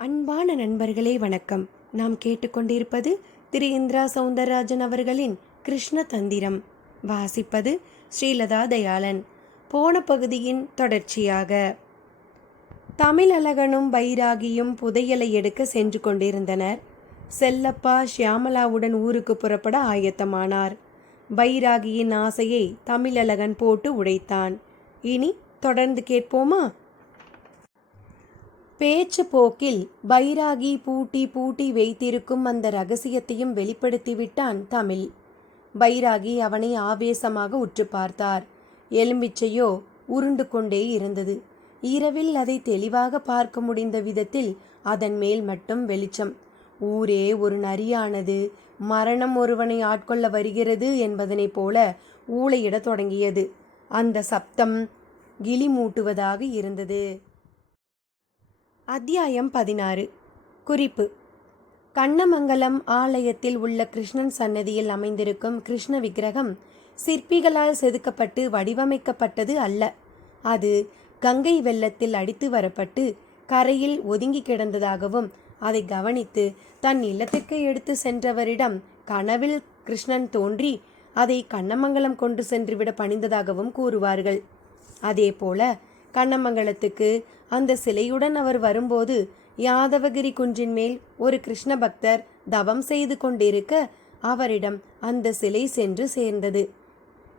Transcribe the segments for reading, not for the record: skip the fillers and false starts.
அன்பான நண்பர்களே வணக்கம். நாம் கேட்டுக்கொண்டிருப்பது திரு இந்திரா சௌந்தரராஜன் அவர்களின் கிருஷ்ண தந்திரம். வாசிப்பது ஸ்ரீலதா தயாளன். போன பகுதியின் தொடர்ச்சியாக தமிழழகனும் பைராகியும் புதையலை எடுக்க சென்று கொண்டிருந்தனர். செல்லப்பா ஷியாமலாவுடன் ஊருக்கு புறப்பட ஆயத்தமானார். பைராகியின் ஆசையை தமிழழகன் போட்டு உடைத்தான். இனி தொடர்ந்து கேட்போமா? பேச்சு போக்கில் பைராகி பூட்டி பூட்டி வைத்திருக்கும் அந்த ரகசியத்தையும் வெளிப்படுத்திவிட்டான் தமிழ். பைராகி அவனை ஆவேசமாக உற்று பார்த்தார். எலும்பிச்சையோ உருண்டு கொண்டே இருந்தது. இரவில் அதை தெளிவாக பார்க்க முடிந்த விதத்தில் அதன் மேல் மட்டும் வெளிச்சம். ஊரே ஒரு நரியானது மரணம் ஒருவனை ஆட்கொள்ள வருகிறது என்பதனைப் போல ஊளையிடத் தொடங்கியது. அந்த சப்தம் கிளி மூட்டுவதாக இருந்தது. அத்தியாயம் 16. குறிப்பு: கண்ணமங்கலம் ஆலயத்தில் உள்ள கிருஷ்ணன் சன்னதியில் அமைந்திருக்கும் கிருஷ்ண விக்கிரகம் சிற்பிகளால் செதுக்கப்பட்டு வடிவமைக்கப்பட்டது அல்ல. அது கங்கை வெள்ளத்தில் அடித்து வரப்பட்டு கரையில் ஒதுங்கி கிடந்ததாகவும் அதை கவனித்து தன் இல்லத்திற்கு எடுத்து சென்றவரிடம் கனவில் கிருஷ்ணன் தோன்றி அதை கண்ணமங்கலம் கொண்டு சென்றுவிட பணிந்ததாகவும் கூறுவார்கள். அதேபோல கண்ணமங்கலத்துக்கு அந்த சிலையுடன் அவர் வரும்போது யாதவகிரி குன்றின் மேல் ஒரு கிருஷ்ண பக்தர் தவம் செய்து கொண்டிருக்க அவரிடம் அந்த சிலை சென்று சேர்ந்தது.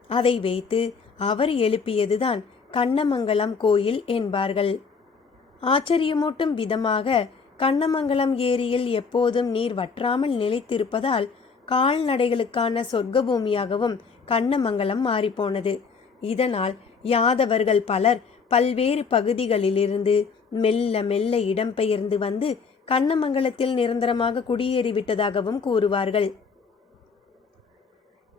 அதை வைத்து அவர் எழுப்பியதுதான் கண்ணமங்கலம் கோயில் என்பார்கள். ஆச்சரியமூட்டும் விதமாக கண்ணமங்கலம் ஏரியில் எப்போதும் நீர் வற்றாமல் நிலைத்திருப்பதால் கால்நடைகளுக்கான சொர்க்க பூமியாகவும் கண்ணமங்கலம் மாறிப்போனது. இதனால் யாதவர்கள் பலர் பல்வேறு பகுதிகளிலிருந்து மெல்ல மெல்ல இடம்பெயர்ந்து வந்து கண்ணமங்கலத்தில் நிரந்தரமாக குடியேறிவிட்டதாகவும் கூறுவார்கள்.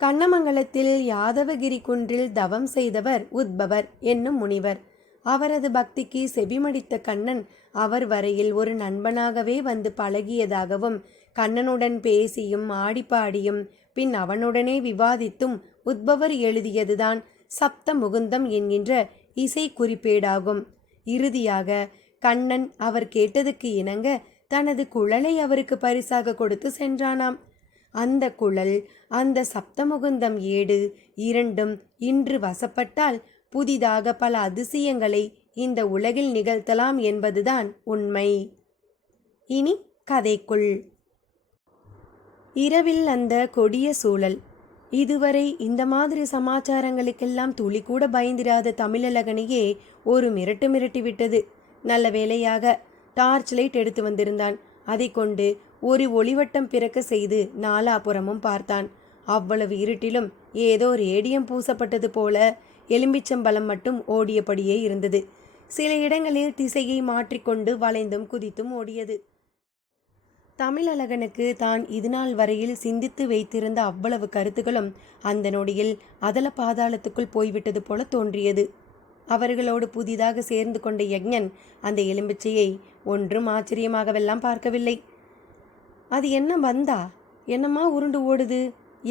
கண்ணமங்கலத்தில் யாதவகிரி குன்றில் தவம் செய்தவர் உத்பவர் என்னும் முனிவர். அவரது பக்திக்கு செவிமடித்த கண்ணன் அவர் வரையில் ஒரு நண்பனாகவே வந்து பழகியதாகவும் கண்ணனுடன் பேசியும் ஆடிப்பாடியும் பின் அவனுடனே விவாதித்தும் உத்பவர் எழுதியதுதான் சப்த முகுந்தம் என்கின்ற இசை குறிப்பேடாகும். இறுதியாக கண்ணன் அவர் கேட்டதுக்கு இணங்க தனது குழலை அவருக்கு பரிசாக கொடுத்து சென்றானாம். அந்த குழல், அந்த சப்தமுகுந்தம் ஏடு இரண்டும் இன்று வசப்பட்டால் புதிதாக பல அதிசயங்களை இந்த உலகில் நிகழ்த்தலாம் என்பதுதான் உண்மை. இனி கதைக்குள். இரவில் அந்த கொடிய சூழல். இதுவரை இந்த மாதிரி சமாச்சாரங்களுக்கெல்லாம் துளி கூட பயந்திராத தமிழழகனையே ஒரு மிரட்டு மிரட்டிவிட்டது. நல்ல வேளையாக டார்ச் லைட் எடுத்து வந்திருந்தான். அதை கொண்டு ஒரு ஒளிவட்டம் பிறக்க செய்து நாலாபுறமும் பார்த்தான். அவ்வளவு இருட்டிலும் ஏதோ ரேடியம் பூசப்பட்டது போல எலும்பிச்சம்பழம் மட்டும் ஓடியபடியே இருந்தது. சில இடங்களில் திசையை மாற்றிக்கொண்டு வளைந்தும் குதித்தும் ஓடியது. தமிழழகனுக்கு தான் இதுநாள் வரையில் சிந்தித்து வைத்திருந்த அவ்வளவு கருத்துகளும் அந்த நொடியில் அதல பாதாளத்துக்குள் போய்விட்டது போல தோன்றியது. அவர்களோடு புதிதாக சேர்ந்து கொண்ட யக்ஞன் அந்த எலும்பிச்சையை ஒன்றும் ஆச்சரியமாகவெல்லாம் பார்க்கவில்லை. அது என்ன வந்தா, என்னம்மா உருண்டு ஓடுது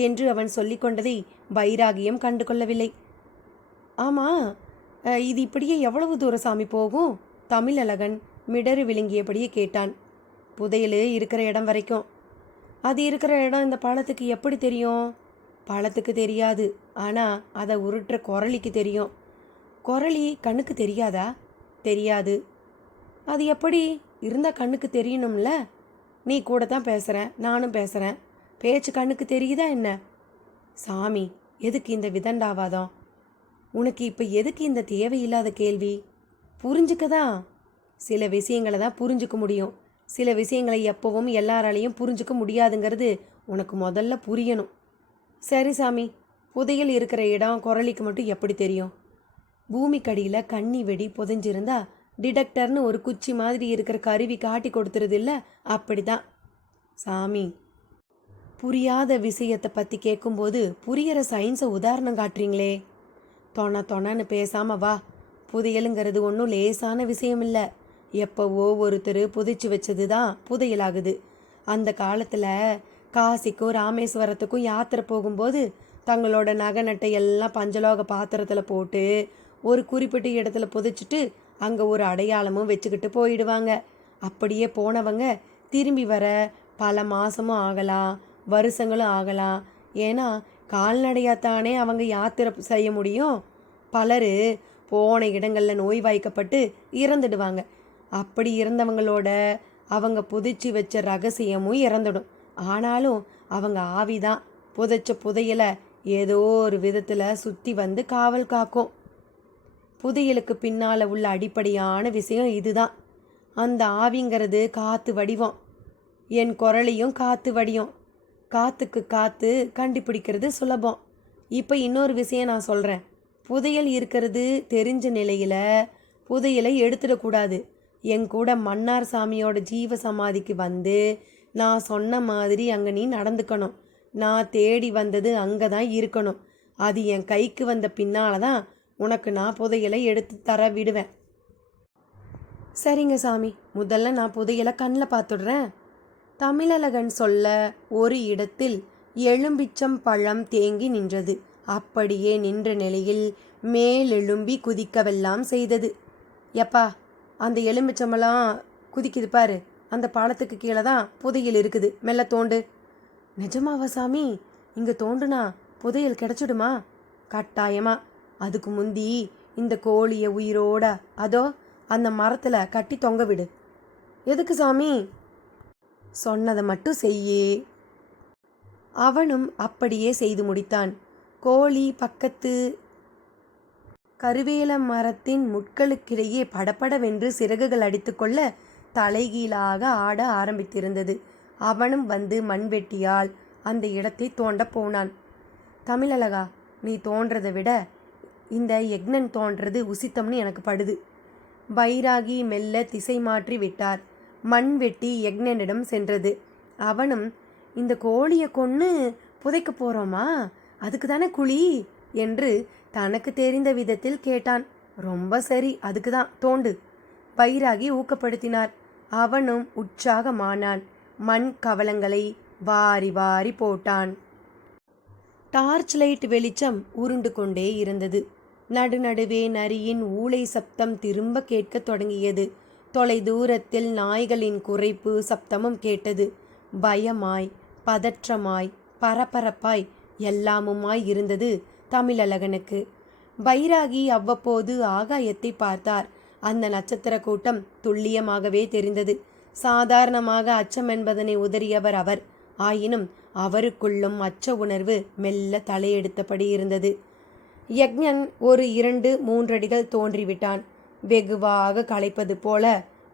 என்று அவன் சொல்லிக்கொண்டதை பைராகியம் கண்டு கொள்ளவில்லை. ஆமா, இது இப்படியே எவ்வளவு தூர சாமி போகும்? தமிழழகன் மிடறு விழுங்கியபடியே கேட்டான். புதையல் இருக்கிற இடம் வரைக்கும். அது இருக்கிற இடம் இந்த பழத்துக்கு எப்படி தெரியும்? பழத்துக்கு தெரியாது, ஆனால் அதை உருட்டுற குரலிக்கு தெரியும். குரலி கண்ணுக்கு தெரியாதா? தெரியாது. அது எப்படி இருந்தால் கண்ணுக்கு தெரியணும்ல? நீ கூட தான் பேசுகிற, நானும் பேசுகிறேன். பேச்சு கண்ணுக்கு தெரியுதா என்ன? சாமி, எதுக்கு இந்த விதண்டாவாதம்? உனக்கு இப்போ எதுக்கு இந்த தேவையில்லாத கேள்வி? புரிஞ்சுக்கதான். சில விஷயங்களை தான் புரிஞ்சுக்க முடியும். சில விஷயங்களை எப்பவும் எல்லாராலையும் புரிஞ்சுக்க முடியாதுங்கிறது உனக்கு முதல்ல புரியணும். சரி சாமி, புதையல் இருக்கிற இடம் குரலிக்கு மட்டும் எப்படி தெரியும்? பூமிக்கடியில் கன்னி வெடி புதைஞ்சிருந்தா டிடெக்டர்னு ஒரு குச்சி மாதிரி இருக்கிற கருவி காட்டி கொடுத்துருது இல்லை? அப்படி தான் சாமி. புரியாத விஷயத்தை பற்றி கேட்கும்போது புரிகிற சயின்ஸை உதாரணம் காட்டுறீங்களே. தொணன்னு பேசாமல் வா. புதையலுங்கிறது ஒன்றும் லேசான விஷயம் இல்லை. எப்போவோ ஒருத்தர் புதைச்சி வச்சது தான் புதையலாகுது. அந்த காலத்தில் காசிக்கும் ராமேஸ்வரத்துக்கும் யாத்திரை போகும்போது தங்களோட நகை நட்டை எல்லாம் பஞ்சலோக பாத்திரத்தில் போட்டு ஒரு குறிப்பிட்ட இடத்துல புதைச்சிட்டு அங்கே ஒரு அடையாளமும் வச்சுக்கிட்டு போயிடுவாங்க. அப்படியே போனவங்க திரும்பி வர பல மாதமும் ஆகலாம், வருஷங்களும் ஆகலாம். ஏன்னா கால்நடையாத்தானே அவங்க யாத்திரை செய்ய முடியும். பலர் போன இடங்களில் நோய்வாய்க்கப்பட்டு இறந்துடுவாங்க. அப்படி இறந்தவங்களோட அவங்க புதைச்சி வச்ச ரகசியமும் இறந்துடும். ஆனாலும் அவங்க ஆவிதான் புதைச்ச புதையலை ஏதோ ஒரு விதத்தில் சுற்றி வந்து காவல் காக்கும். புதையலுக்கு பின்னால் உள்ள அடிப்படையான விஷயம் இதுதான். அந்த ஆவிங்கிறது காற்று வடிவம். என் குரலையும் காற்று வடிவம். காற்றுக்கு காற்று கண்டுபிடிக்கிறது சுலபம். இப்போ இன்னொரு விஷயம் நான் சொல்கிறேன். புதையல் இருக்கிறது தெரிஞ்ச நிலையில் புதையலை எடுத்துடக்கூடாது. என் கூட மன்னார் சாமியோட ஜீவ சமாதிக்கு வந்து நான் சொன்ன மாதிரி அங்கே நீ நடந்துக்கணும். நான் தேடி வந்தது அங்கே தான் இருக்கணும். அது என் கைக்கு வந்த பின்னால் தான் உனக்கு நான் புதையலை எடுத்து தர விடுவேன். சரிங்க சாமி, முதல்ல நான் புதையலை கண்ணில் பார்த்துடுறேன். தமிழழகன் சொல்ல ஒரு இடத்தில் எலும்பிச்சம் பழம் தேங்கி நின்றது. அப்படியே நின்ற நிலையில் மேலெலும்பி குதிக்கவெல்லாம் செய்தது. எப்பா, அந்த எலும்பிச்சமெல்லாம் குதிக்குது பாரு, அந்த பழத்துக்கு கீழே தான் புதையல் இருக்குது, மெல்ல தோண்டு. நிஜமாவா சாமி? இங்கே தோண்டுனா புதையல் கிடைச்சிடுமா? கட்டாயமா. அதுக்கு முந்தி இந்த கோழியை உயிரோட அதோ அந்த மரத்தில் கட்டி தொங்க விடு. எதுக்கு சாமி? சொன்னதை மட்டும் செய்யே. அவனும் அப்படியே செய்து முடித்தான். கோழி பக்கத்து கருவேல மரத்தின் முட்களுக்கிடையே படபடவென்று சிறகுகள் அடித்துக்கொள்ள தலைகீழாக ஆட ஆரம்பித்திருந்தது. அவனும் வந்து மண்வெட்டியால் அந்த இடத்தை தோண்ட போனான். தமிழழகா, நீ தோன்றதை விட இந்த யக்னன் தோன்றது உசித்தம்னு எனக்கு படுது. பைராகி மெல்ல திசை மாற்றி விட்டார். மண்வெட்டி யக்னனிடம் சென்றது. அவனும், இந்த கோழியை கொன்று புதைக்க போகிறோமா? அதுக்கு தானே குழி என்று தனக்கு தெரிந்த விதத்தில் கேட்டான். ரொம்ப சரி, அதுக்கு தான், தோண்டு. பைராகி ஊக்கப்படுத்தினார். அவனும் உற்சாகமானான். மண் கவளங்களை வாரி வாரி போட்டான். டார்ச் லைட் வெளிச்சம் உருண்டு கொண்டே இருந்தது. நடுநடுவே நரியின் ஊளை சப்தம் திரும்ப கேட்கத் தொடங்கியது. தொலை தூரத்தில் நாய்களின் குரைப்பு சப்தமும் கேட்டது. பயமாய், பதற்றமாய், பரபரப்பாய் எல்லாமுமாய் இருந்தது தமிழழகனுக்கு. பைராகி அவ்வப்போது ஆகாயத்தை பார்த்தார். அந்த நட்சத்திர கூட்டம் துல்லியமாகவே தெரிந்தது. சாதாரணமாக அச்சம் என்பதனை உதறியவர் அவர். ஆயினும் அவருக்குள்ளும் அச்ச உணர்வு மெல்ல தலையெடுத்தபடி இருந்தது. யக்ஞன் ஒரு 2-3 அடிகள் தோன்றிவிட்டான். வெகுவாக களைப்பது போல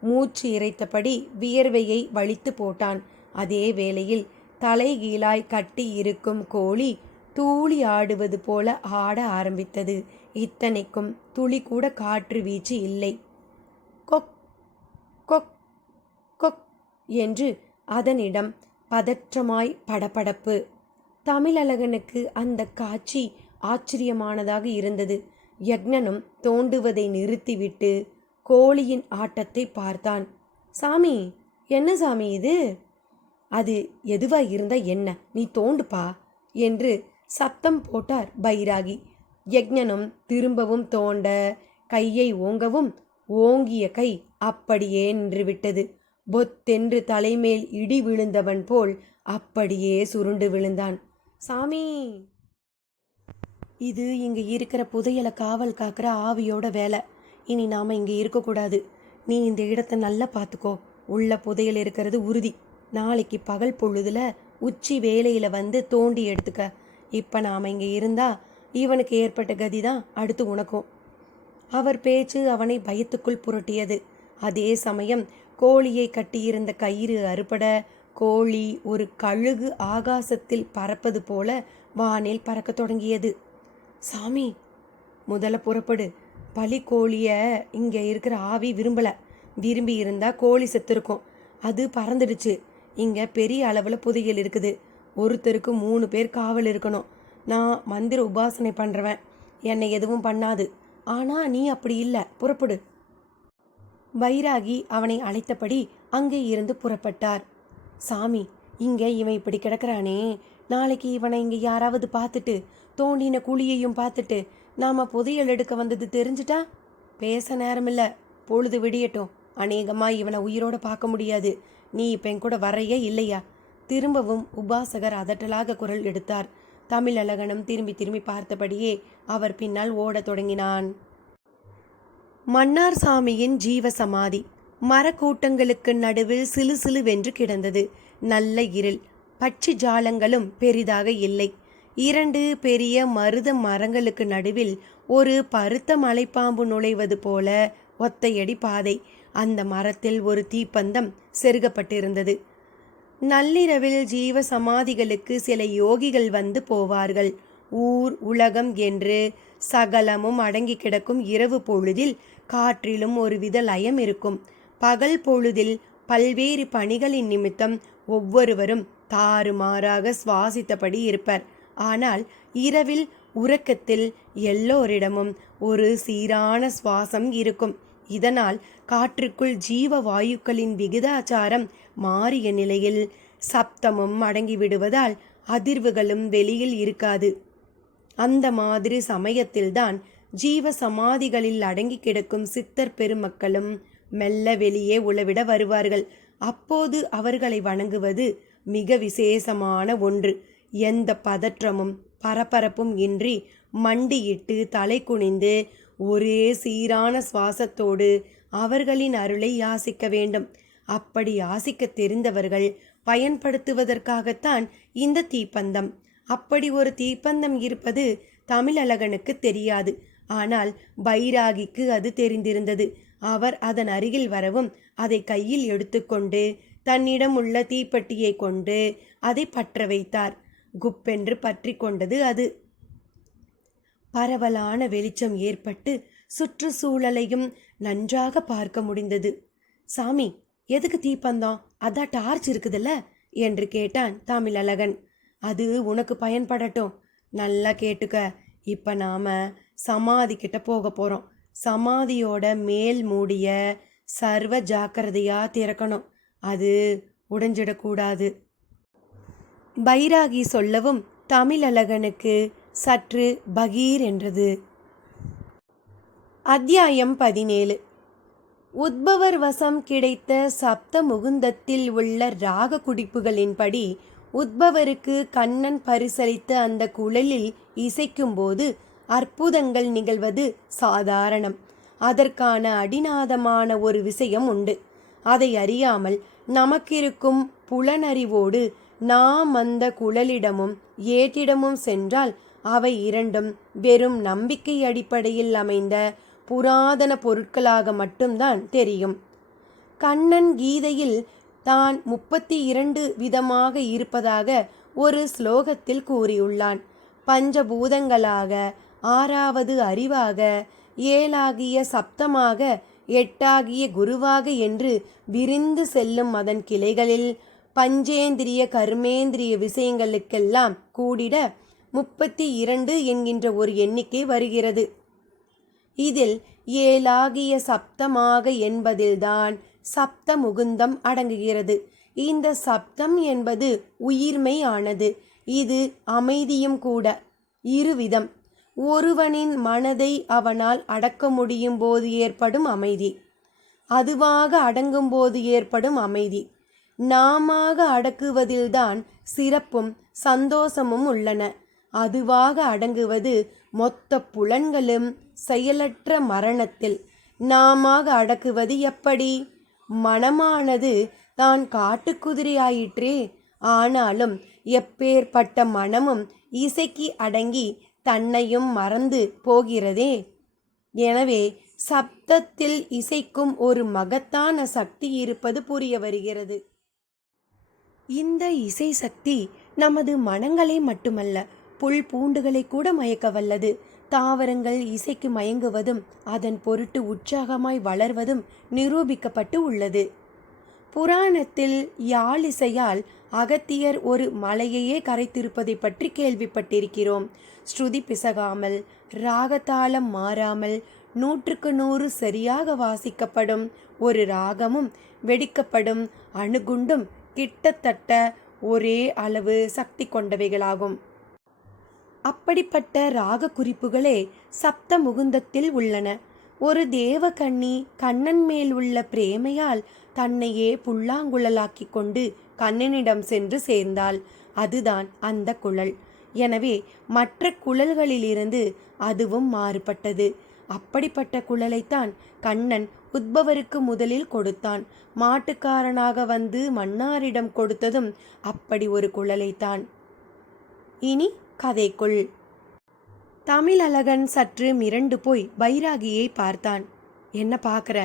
மூச்சு இறைத்தபடி வியர்வையை வலித்து போட்டான். அதே வேளையில் தலைகீழாய் கட்டி இருக்கும் கோழி தூளி ஆடுவது போல ஆட ஆரம்பித்தது. இத்தனைக்கும் துளி கூட காற்று வீச்சு இல்லை. கொக் கொக் கொக் என்று அதனிடம் பதற்றமாய் படபடப்பு. தமிழழகனுக்கு அந்த காட்சி ஆச்சரியமானதாக இருந்தது. யக்ஞனும் தோண்டுவதை நிறுத்திவிட்டு கோழியின் ஆட்டத்தை பார்த்தான். சாமி, என்ன சாமி இது? அது எதுவா இருந்தா என்ன, நீ தோண்டுப்பா என்று சத்தம் போட்டார் பைராகி. யக்ஞனும் திரும்பவும் தோண்ட கையை ஓங்கவும் ஓங்கிய கை அப்படியே நின்றுவிட்டது. பொத்தென்று தலைமேல் இடி விழுந்தவன் போல் அப்படியே சுருண்டு விழுந்தான். சாமி, இது இங்கே இருக்கிற புதையலை காவல் காக்கிற ஆவியோட வேலை. இனி நாம் இங்கே இருக்கக்கூடாது. நீ இந்த இடத்த நல்லா பார்த்துக்கோ. உள்ள புதையல் இருக்கிறது உறுதி. நாளைக்கு பகல் பொழுதுல உச்சி வேலையில் வந்து தோண்டி எடுத்துக்க. இப்போ நாம் இங்கே இருந்தா இவனுக்கு ஏற்பட்ட கதி தான் அடுத்து உனக்கும். அவர் பேச்சு அவனை பயத்துக்குள் புரட்டியது. அதே சமயம் கோழியை கட்டியிருந்த கயிறு அறுபட கோழி ஒரு கழுகு ஆகாசத்தில் பறப்பது போல வானில் பறக்க தொடங்கியது. சாமி, முதல்ல புறப்படு. பலி கோழியை இங்கே இருக்கிற ஆவி விரும்பலை. விரும்பி இருந்தால் கோழி செத்துருக்கும். அது பறந்துடுச்சு. இங்கே பெரிய அளவில் புதையல் இருக்குது. ஒருத்தருக்கு 3 பேர் காவல் இருக்கணும். நான் மந்திர உபாசனை பண்ணுறவன், என்னை எதுவும் பண்ணாது. ஆனால் நீ அப்படி இல்லை, புறப்படு. பைராகி அவனை அழைத்தபடி அங்கே இருந்து புறப்பட்டார். சாமி, இங்கே இவன் இப்படி கிடக்கிறானே, நாளைக்கு இவனை இங்கே யாராவது பார்த்துட்டு தோண்டின குழியையும் பார்த்துட்டு நாம் புதையல் எடுக்க வந்தது தெரிஞ்சிட்டா? பேச நேரமில்லை, பொழுது விடியட்டும், அநேகமாக இவனை உயிரோட பார்க்க முடியாது. நீ இப்போ என் கூட வரையே இல்லையா? திரும்பவும் உபாசகர் அதட்டலாக குரல் எடுத்தார். தமிழழகனும் திரும்பி திரும்பி பார்த்தபடியே அவர் பின்னால் ஓடத் தொடங்கினான். மன்னார்சாமியின் ஜீவ சமாதி மரக்கூட்டங்களுக்கு நடுவில் சிலு சிலுவென்று கிடந்தது. நல்ல இருள். பட்சி ஜாலங்களும் பெரிதாக இல்லை. 2 பெரிய மருத மரங்களுக்கு நடுவில் ஒரு பருத்த மலைப்பாம்பு நுழைவது போல ஒத்தையடி பாதை. அந்த மரத்தில் ஒரு தீப்பந்தம் செருகப்பட்டிருந்தது. நள்ளிரவில் ஜீவ சமாதிகளுக்கு சில யோகிகள் வந்து போவார்கள். ஊர் உலகம் என்று சகலமும் அடங்கி கிடக்கும் இரவு பொழுதில் காற்றிலும் ஒருவித லயம் இருக்கும். பகல் பொழுதில் பல்வேறு பணிகளின் நிமித்தம் ஒவ்வொருவரும் தாறுமாறாக சுவாசித்தபடி இருப்பர். ஆனால் இரவில் உறக்கத்தில் எல்லோரிடமும் ஒரு சீரான சுவாசம் இருக்கும். இதனால் காற்றுக்குள் ஜீவ வாயுக்களின் விகிதாச்சாரம் மாறிய நிலையில் சப்தமும் அடங்கிவிடுவதால் அதிர்வுகளும் வெளியில் இருக்காது. அந்த மாதிரி சமயத்தில்தான் ஜீவ சமாதிகளில் அடங்கி கிடக்கும் சித்தர் பெருமக்களும் மெல்ல வெளியே உளவிட வருவார்கள். அப்போது அவர்களை வணங்குவது மிக விசேஷமான ஒன்று. எந்த பதற்றமும் பரபரப்பும் இன்றி மண்டியிட்டு தலை குனிந்து ஒரே சீரான சுவாசத்தோடு அவர்களின் அருளை யாசிக்க வேண்டும். அப்படி யாசிக்க தெரிந்தவர்கள் பயன்படுத்துவதற்காகத்தான் இந்த தீப்பந்தம். அப்படி ஒரு தீப்பந்தம் இருப்பது தமிழழகனுக்கு தெரியாது. ஆனால் பைராகிக்கு அது தெரிந்திருந்தது. அவர் அதன் அருகில் வரவும் அதை கையில் எடுத்துக்கொண்டு தன்னிடம் உள்ள தீப்பெட்டியை கொண்டு அதை பற்ற வைத்தார். குப்பென்று பற்றி கொண்டது அது. பரவலான வெளிச்சம் ஏற்பட்டு சுற்றுச்சூழலையும் நன்றாக பார்க்க முடிந்தது. சாமி, எதுக்கு தீப்பந்தம்? அதான் டார்ச் இருக்குதுல்ல என்று கேட்டான் தமிழழகன். அது உனக்கு பயன்படட்டும். நல்லா கேட்டுக்க. இப்போ நாம் சமாதி கிட்ட போக போகிறோம். சமாதியோட மேல் மூடிய சர்வ ஜாக்கிரதையாக திறக்கணும். அது உடைஞ்சிடக்கூடாது. பைராகி சொல்லவும் தமிழழகனுக்கு சற்று பகீர் என்றது. அத்தியாயம் 17. உத்பவர் வசம் கிடைத்த சப்த முகுந்தத்தில் உள்ள ராக குடிப்புகளின்படி உத்பவருக்கு கண்ணன் பரிசளித்த அந்த குழலில் இசைக்கும்போது அற்புதங்கள் நிகழ்வது சாதாரணம். அதற்கான அடிநாதமான ஒரு விஷயம் உண்டு. அதை அறியாமல் நமக்கிருக்கும் புலனறிவோடு நாம் அந்த குழலிடமும் ஏட்டிடமும் சென்றால் அவை இரண்டும் வெறும் நம்பிக்கை அடிப்படையில் அமைந்த புராதன பொருட்களாக மட்டும்தான் தெரியும். கண்ணன் கீதையில் தான் 32 விதமாக இருப்பதாக ஒரு ஸ்லோகத்தில் கூறியுள்ளான். பஞ்சபூதங்களாக, 6வது அறிவாக, 7ஆகிய சப்தமாக, 8ஆகிய குருவாக என்று விரிந்து செல்லும் அதன் கிளைகளில் பஞ்சேந்திரிய கர்மேந்திரிய விஷயங்களுக்கெல்லாம் கூடிட 32 என்கின்ற ஒரு எண்ணிக்கை வருகிறது. இதில் 7ஆகிய சப்தமாக என்பதில்தான் சப்த முகுந்தம் அடங்குகிறது. இந்த சப்தம் என்பது உயிர்மை ஆனது. இது அமைதியும் கூட. இருவிதம். ஒருவனின் மனதை அவனால் அடக்க முடியும் போது ஏற்படும் அமைதி, அதுவாக அடங்கும் போது ஏற்படும் அமைதி. நாமாக அடக்குவதில்தான் சிறப்பும் சந்தோஷமும் உள்ளன. அதுவாக அடங்குவது மொத்த புலன்களும் செயலற்ற மரணத்தில். நாமாக அடக்குவது எப்படி? மனமானது தான் காட்டுக்குதிரையாயிற்றே. ஆனாலும் எப்பேற்பட்ட மனமும் இசைக்கு அடங்கி தன்னையும் மறந்து போகிறதே. எனவே சப்தத்தில் இசைக்கும் ஒரு மகத்தான சக்தி இருப்பது புரிய வருகிறது. இந்த இசை சக்தி நமது மனங்களை மட்டுமல்ல, புல் பூண்டுகளை கூட மயக்க வல்லது. தாவரங்கள் இசைக்கு மயங்குவதும் அதன் பொருட்டு உற்சாகமாய் வளர்வதும் நிரூபிக்கப்பட்டு உள்ளது. புராணத்தில் யாழிசையால் அகத்தியர் ஒரு மலையையே கரைத்திருப்பதை பற்றி கேள்விப்பட்டிருக்கிறோம். ஸ்ருதி பிசகாமல், ராகதாளம் மாறாமல் 100க்கு 100 சரியாக வாசிக்கப்படும் ஒரு ராகமும் வெடிக்கப்படும் அணுகுண்டும் கிட்டத்தட்ட ஒரே அளவு சக்தி கொண்டவைகளாகும். அப்படிப்பட்ட ராக குறிப்புகளே சப்த முகுந்தத்தில் உள்ளன. ஒரு தேவகன்னி கண்ணன் மேல் உள்ள பிரேமையால் தன்னையே புல்லாங்குழலாக்கி கொண்டு கண்ணனிடம் சென்று சேர்ந்தாள். அதுதான் அந்த குழல். எனவே மற்ற குழல்களிலிருந்து அதுவும் மாறுபட்டது. அப்படிப்பட்ட குழலைத்தான் கண்ணன் உத்பவருக்கு முதலில் கொடுத்தான். மாட்டுக்காரனாக வந்து மன்னாரிடம் கொடுத்ததும் அப்படி ஒரு குழலைத்தான். இனி கதைக்குள். தமிழழகன் சற்று மிரண்டு போய் பைராகியை பார்த்தான். என்ன பார்க்குற?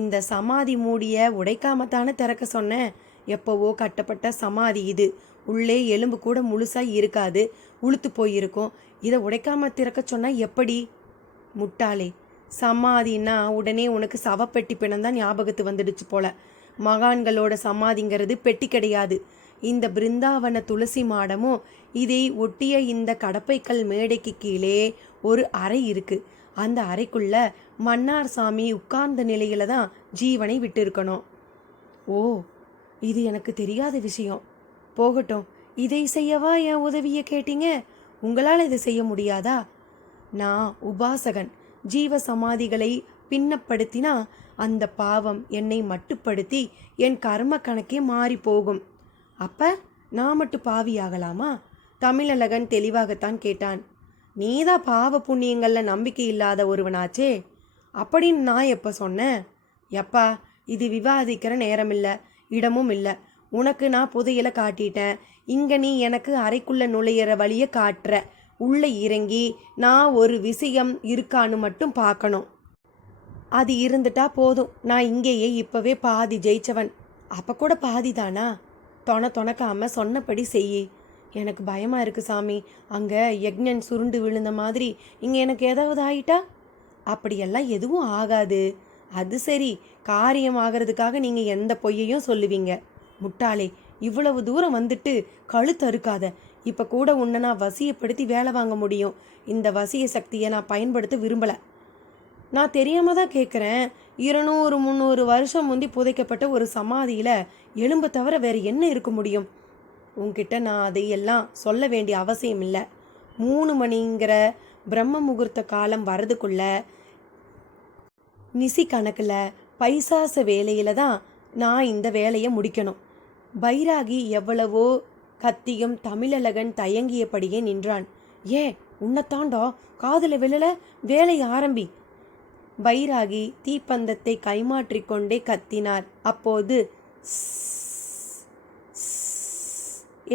இந்த சமாதி மூடிய உடைக்காமத்தானே திறக்க சொன்னேன். எப்போவோ கட்டப்பட்ட சமாதி இது. உள்ளே எலும்பு கூட முழுசாக இருக்காது, உளுத்து போயிருக்கும். இதை உடைக்காம திறக்க சொன்னா எப்படி? முட்டாளே, சமாதின்னா உடனே உனக்கு சவப்பெட்டி பிணம்தான் ஞாபகத்து வந்துடுச்சு போல. மகான்களோட சமாதிங்கிறது பெட்டி கிடையாது. இந்த பிருந்தாவன துளசி மாடமும் இதை ஒட்டிய இந்த கடப்பைக்கல் மேடைக்கு கீழே ஒரு அறை இருக்கு. அந்த அறைக்குள்ள மன்னார் சாமி உட்கார்ந்த நிலையில தான் ஜீவனை விட்டு இருக்கணும். ஓ, இது எனக்கு தெரியாத விஷயம். போகட்டும், இதை செய்யவா என் உதவியை கேட்டீங்க? உங்களால் இதை செய்ய முடியாதா? நான் உபாசகன். ஜீவ சமாதிகளை பின்னப்படுத்தினா அந்த பாவம் என்னை மட்டுப்படுத்தி என் கர்ம கணக்கே மாறி போகும். அப்ப நான் மட்டும் பாவியாகலாமா? தமிழழகன் தெளிவாகத்தான் கேட்டான். நீதான் பாவ புண்ணியங்கள்ல நம்பிக்கை இல்லாத ஒருவனாச்சே. அப்படின்னு நான் எப்போ சொன்னேன்? எப்பா, இது விவாதிக்கிற நேரம் இல்லை, இடமும் இல்லை. உனக்கு நான் புதையலை காட்டிட்டேன். இங்கே நீ எனக்கு அறைக்குள்ள நுழையிற வழியை காட்டுற. உள்ளே இறங்கி நான் ஒரு விஷயம் இருக்கான்னு மட்டும் பார்க்கணும். அது இருந்துட்டா போதும். நான் இங்கேயே இப்போவே பாதி ஜெயிச்சவன். அப்போ கூட பாதி தானா? தொணக்காம சொன்னபடி செய்யி. எனக்கு பயமாக இருக்குது சாமி. அங்கே யக்ஞன் சுருண்டு விழுந்த மாதிரி இங்கே எனக்கு ஏதாவது ஆயிட்டா? அப்படியெல்லாம் எதுவும் ஆகாது. அது சரி, காரியம் ஆகிறதுக்காக நீங்கள் எந்த பொய்யையும் சொல்லுவீங்க. முட்டாளே, இவ்வளவு தூரம் வந்துட்டு கழுத்து அறுக்காத. இப்போ கூட உன்னை நான் வசியப்படுத்தி வேலை வாங்க முடியும். இந்த வசிய சக்தியை நான் பயன்படுத்த விரும்பலை. நான் தெரியாம தான் கேட்குறேன். 200-300 வருஷம் முந்தி புதைக்கப்பட்ட ஒரு சமாதியில் எலும்பை தவிர வேறு என்ன இருக்க முடியும்? உன்கிட்ட நான் அதையெல்லாம் சொல்ல வேண்டிய அவசியம் இல்லை. 3 மணிங்கிற பிரம்ம முகூர்த்த காலம் வரதுக்குள்ள நிசி கணக்கில் பைசாச வேலையில் தான் நான் இந்த வேலையை முடிக்கணும். பைராகி எவ்வளவோ கத்தியும் தமிழழகன் தயங்கியபடியே நின்றான். ஏ, உன்னைத்தாண்டா, காதில் விழல, வேலையை ஆரம்பி. பைராகி தீப்பந்தத்தை கைமாற்றிக்கொண்டே கத்தினார். அப்போது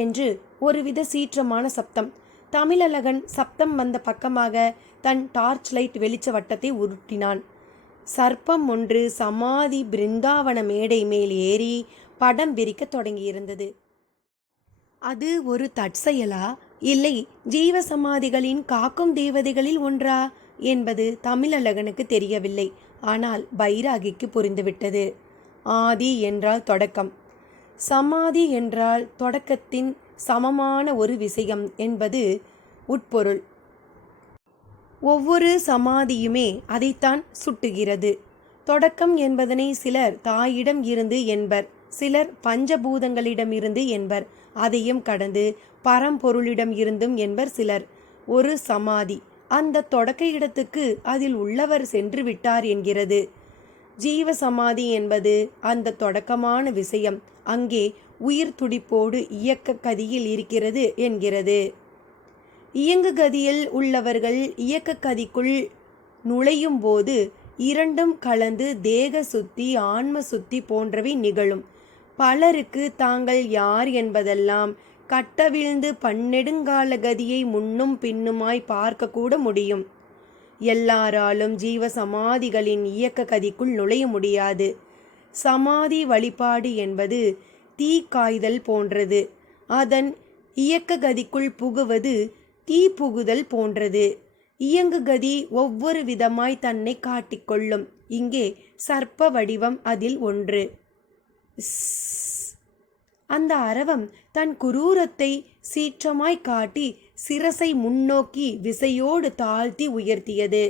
என்று ஒருவித சீற்றமான சப்தம். தமிழழகன் சப்தம் வந்த பக்கமாக தன் டார்ச் லைட் வெளிச்ச வட்டத்தை உருட்டினான். சர்ப்பம் ஒன்று சமாதி பிருந்தாவன மேடை மேல் ஏறி படம் விரிக்க தொடங்கியிருந்தது. அது ஒரு தற்செயலா, இல்லை ஜீவ சமாதிகளின் காக்கும் தேவதைகளில் ஒன்றா என்பது தமிழழகனுக்கு தெரியவில்லை. ஆனால் பைராகிக்கு புரிந்துவிட்டது. ஆதி என்றால் தொடக்கம், சமாதி என்றால் தொடக்கத்தின் சமமான ஒரு விஷயம் என்பது உட்பொருள். ஒவ்வொரு சமாதியுமே அதைத்தான் சுட்டுகிறது. தொடக்கம் என்பதனை சிலர் தாயிடம் இருந்து என்பர், சிலர் பஞ்சபூதங்களிடமிருந்து என்பர், அதையும் கடந்து பரம்பொருளிடம் இருந்தும் என்பர் சிலர். ஒரு சமாதி அந்த தொடக்க இடத்துக்கு அதில் உள்ளவர் சென்று விட்டார் என்கிறது. ஜீவ சமாதி என்பது அந்த தொடக்கமான விஷயம் அங்கே உயிர் துடிப்போடு இயக்க கதியில் இருக்கிறது என்கிறது. இயங்கு கதியில் உள்ளவர்கள் இயக்க கதிக்குள் நுழையும் போது இரண்டும் கலந்து தேக சுத்தி ஆன்ம சுத்தி போன்றவை நிகழும். பலருக்கு தாங்கள் யார் என்பதெல்லாம் கட்டவிழ்ந்து பன்னெடுங்கால கதியை முன்னும் பின்னுமாய் பார்க்க கூட முடியும். எல்லாராலும் ஜீவ சமாதிகளின் இயக்க கதிக்குள் நுழைய முடியாது. சமாதி வழிபாடு என்பது தீ காய்தல் போன்றது. அதன் இயக்க கதிக்குள் புகுவது தீ புகுதல் போன்றது. இயங்கு கதி ஒவ்வொரு விதமாய் தன்னை காட்டிக்கொள்ளும். இங்கே சர்ப்ப வடிவம் அதில் ஒன்று. அந்த அரவம் தன் குரூரத்தை சீற்றமாய் காட்டி சிரசை முன்னோக்கி விசையோடு தாழ்த்தி உயர்த்தியது.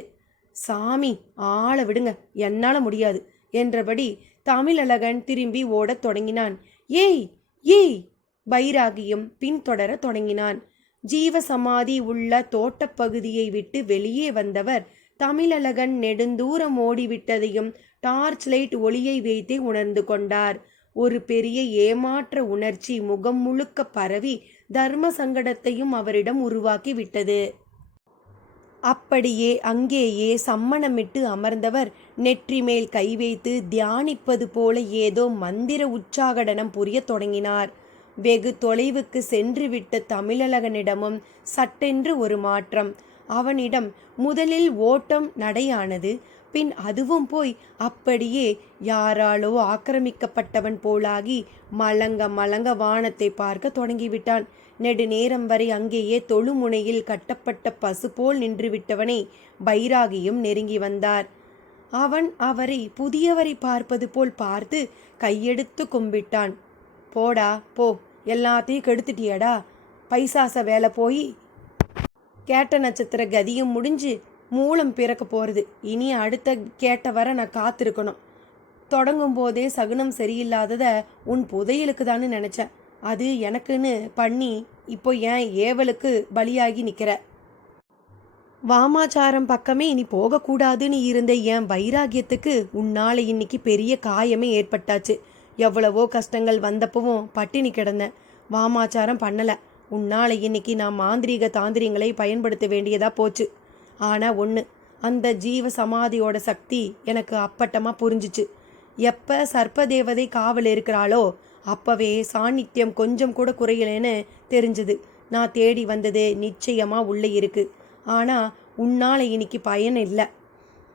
சாமி, ஆள விடுங்க, என்னால முடியாது என்றபடி தமிழழகன் திரும்பி ஓடத் தொடங்கினான். ஏய் ஏய், பைராகியும் பின்தொடர தொடங்கினான். ஜீவ சமாதி உள்ள தோட்டப்பகுதியை விட்டு வெளியே வந்தவர் தமிழழகன் நெடுந்தூரம் ஓடிவிட்டதையும் டார்ச் லைட் ஒளியை வைத்தே உணர்ந்து கொண்டார். ஒரு பெரிய ஏமாற்ற உணர்ச்சி முகம் முழுக்க பரவி தர்ம சங்கடத்தையும் அவரிடம் உருவாக்கி விட்டது. அப்படியே அங்கேயே சம்மணமிட்டு அமர்ந்தவர் நெற்றி மேல் கை வைத்து தியானிப்பது போல ஏதோ மந்திர உச்சாகடனம் புரியத் தொடங்கினார். வெகு தொலைவுக்கு சென்றுவிட்ட தமிழழகனிடமும் சட்டென்று ஒரு மாற்றம். அவனிடம் முதலில் ஓட்டம் நடையானது. பின் அதுவும் போய் அப்படியே யாராலோ ஆக்கிரமிக்கப்பட்டவன் போலாகி மலங்க மலங்க வானத்தை பார்க்க தொடங்கிவிட்டான். நெடுநேரம் வரை அங்கேயே தொழுமுனையில் கட்டப்பட்ட பசு போல் நின்றுவிட்டவனை பைராகியும் நெருங்கி வந்தார். அவன் அவரை புதியவரை பார்ப்பது போல் பார்த்து கையெடுத்து கும்பிட்டான். போடா போ, எல்லாத்தையும் கெடுத்துட்டியடா, பைசாச வேலை போய் கேட்ட நட்சத்திர கதியும் முடிஞ்சு மூலம் பிறக்க போகிறது. இனி அடுத்த கேட்ட வர நான் காத்திருக்கணும். தொடங்கும் போதே சகுனம் சரியில்லாததை உன் புதையலுக்கு தான்னு நினச்சேன். அது எனக்குன்னு பண்ணி இப்போ ஏன் ஏவலுக்கு பலியாகி நிற்கிற? வாமாச்சாரம் பக்கமே இனி போகக்கூடாதுன்னு இருந்த என் வைராகியத்துக்கு உன்னால் இன்னைக்கு பெரிய காயமே ஏற்பட்டாச்சு. எவ்வளவோ கஷ்டங்கள் வந்தப்பவும் பட்டினி கிடந்தேன். வாமாச்சாரம் பண்ணலை. உன்னால் இன்னைக்கு நான் மாந்திரீக தாந்திரிங்களை பயன்படுத்த வேண்டியதா போச்சு. ஆனால் ஒன்று, அந்த ஜீவ சமாதியோட சக்தி எனக்கு அப்பட்டமாக புரிஞ்சிச்சு. எப்போ சர்ப்பதேவதை காவல் இருக்கிறாளோ அப்போவே சாநித்தியம் கொஞ்சம் கூட குறையலேன்னு தெரிஞ்சுது. நான் தேடி வந்தது நிச்சயமாக உள்ளே இருக்குது. ஆனால் உன்னால் இன்னைக்கு பயன் இல்லை,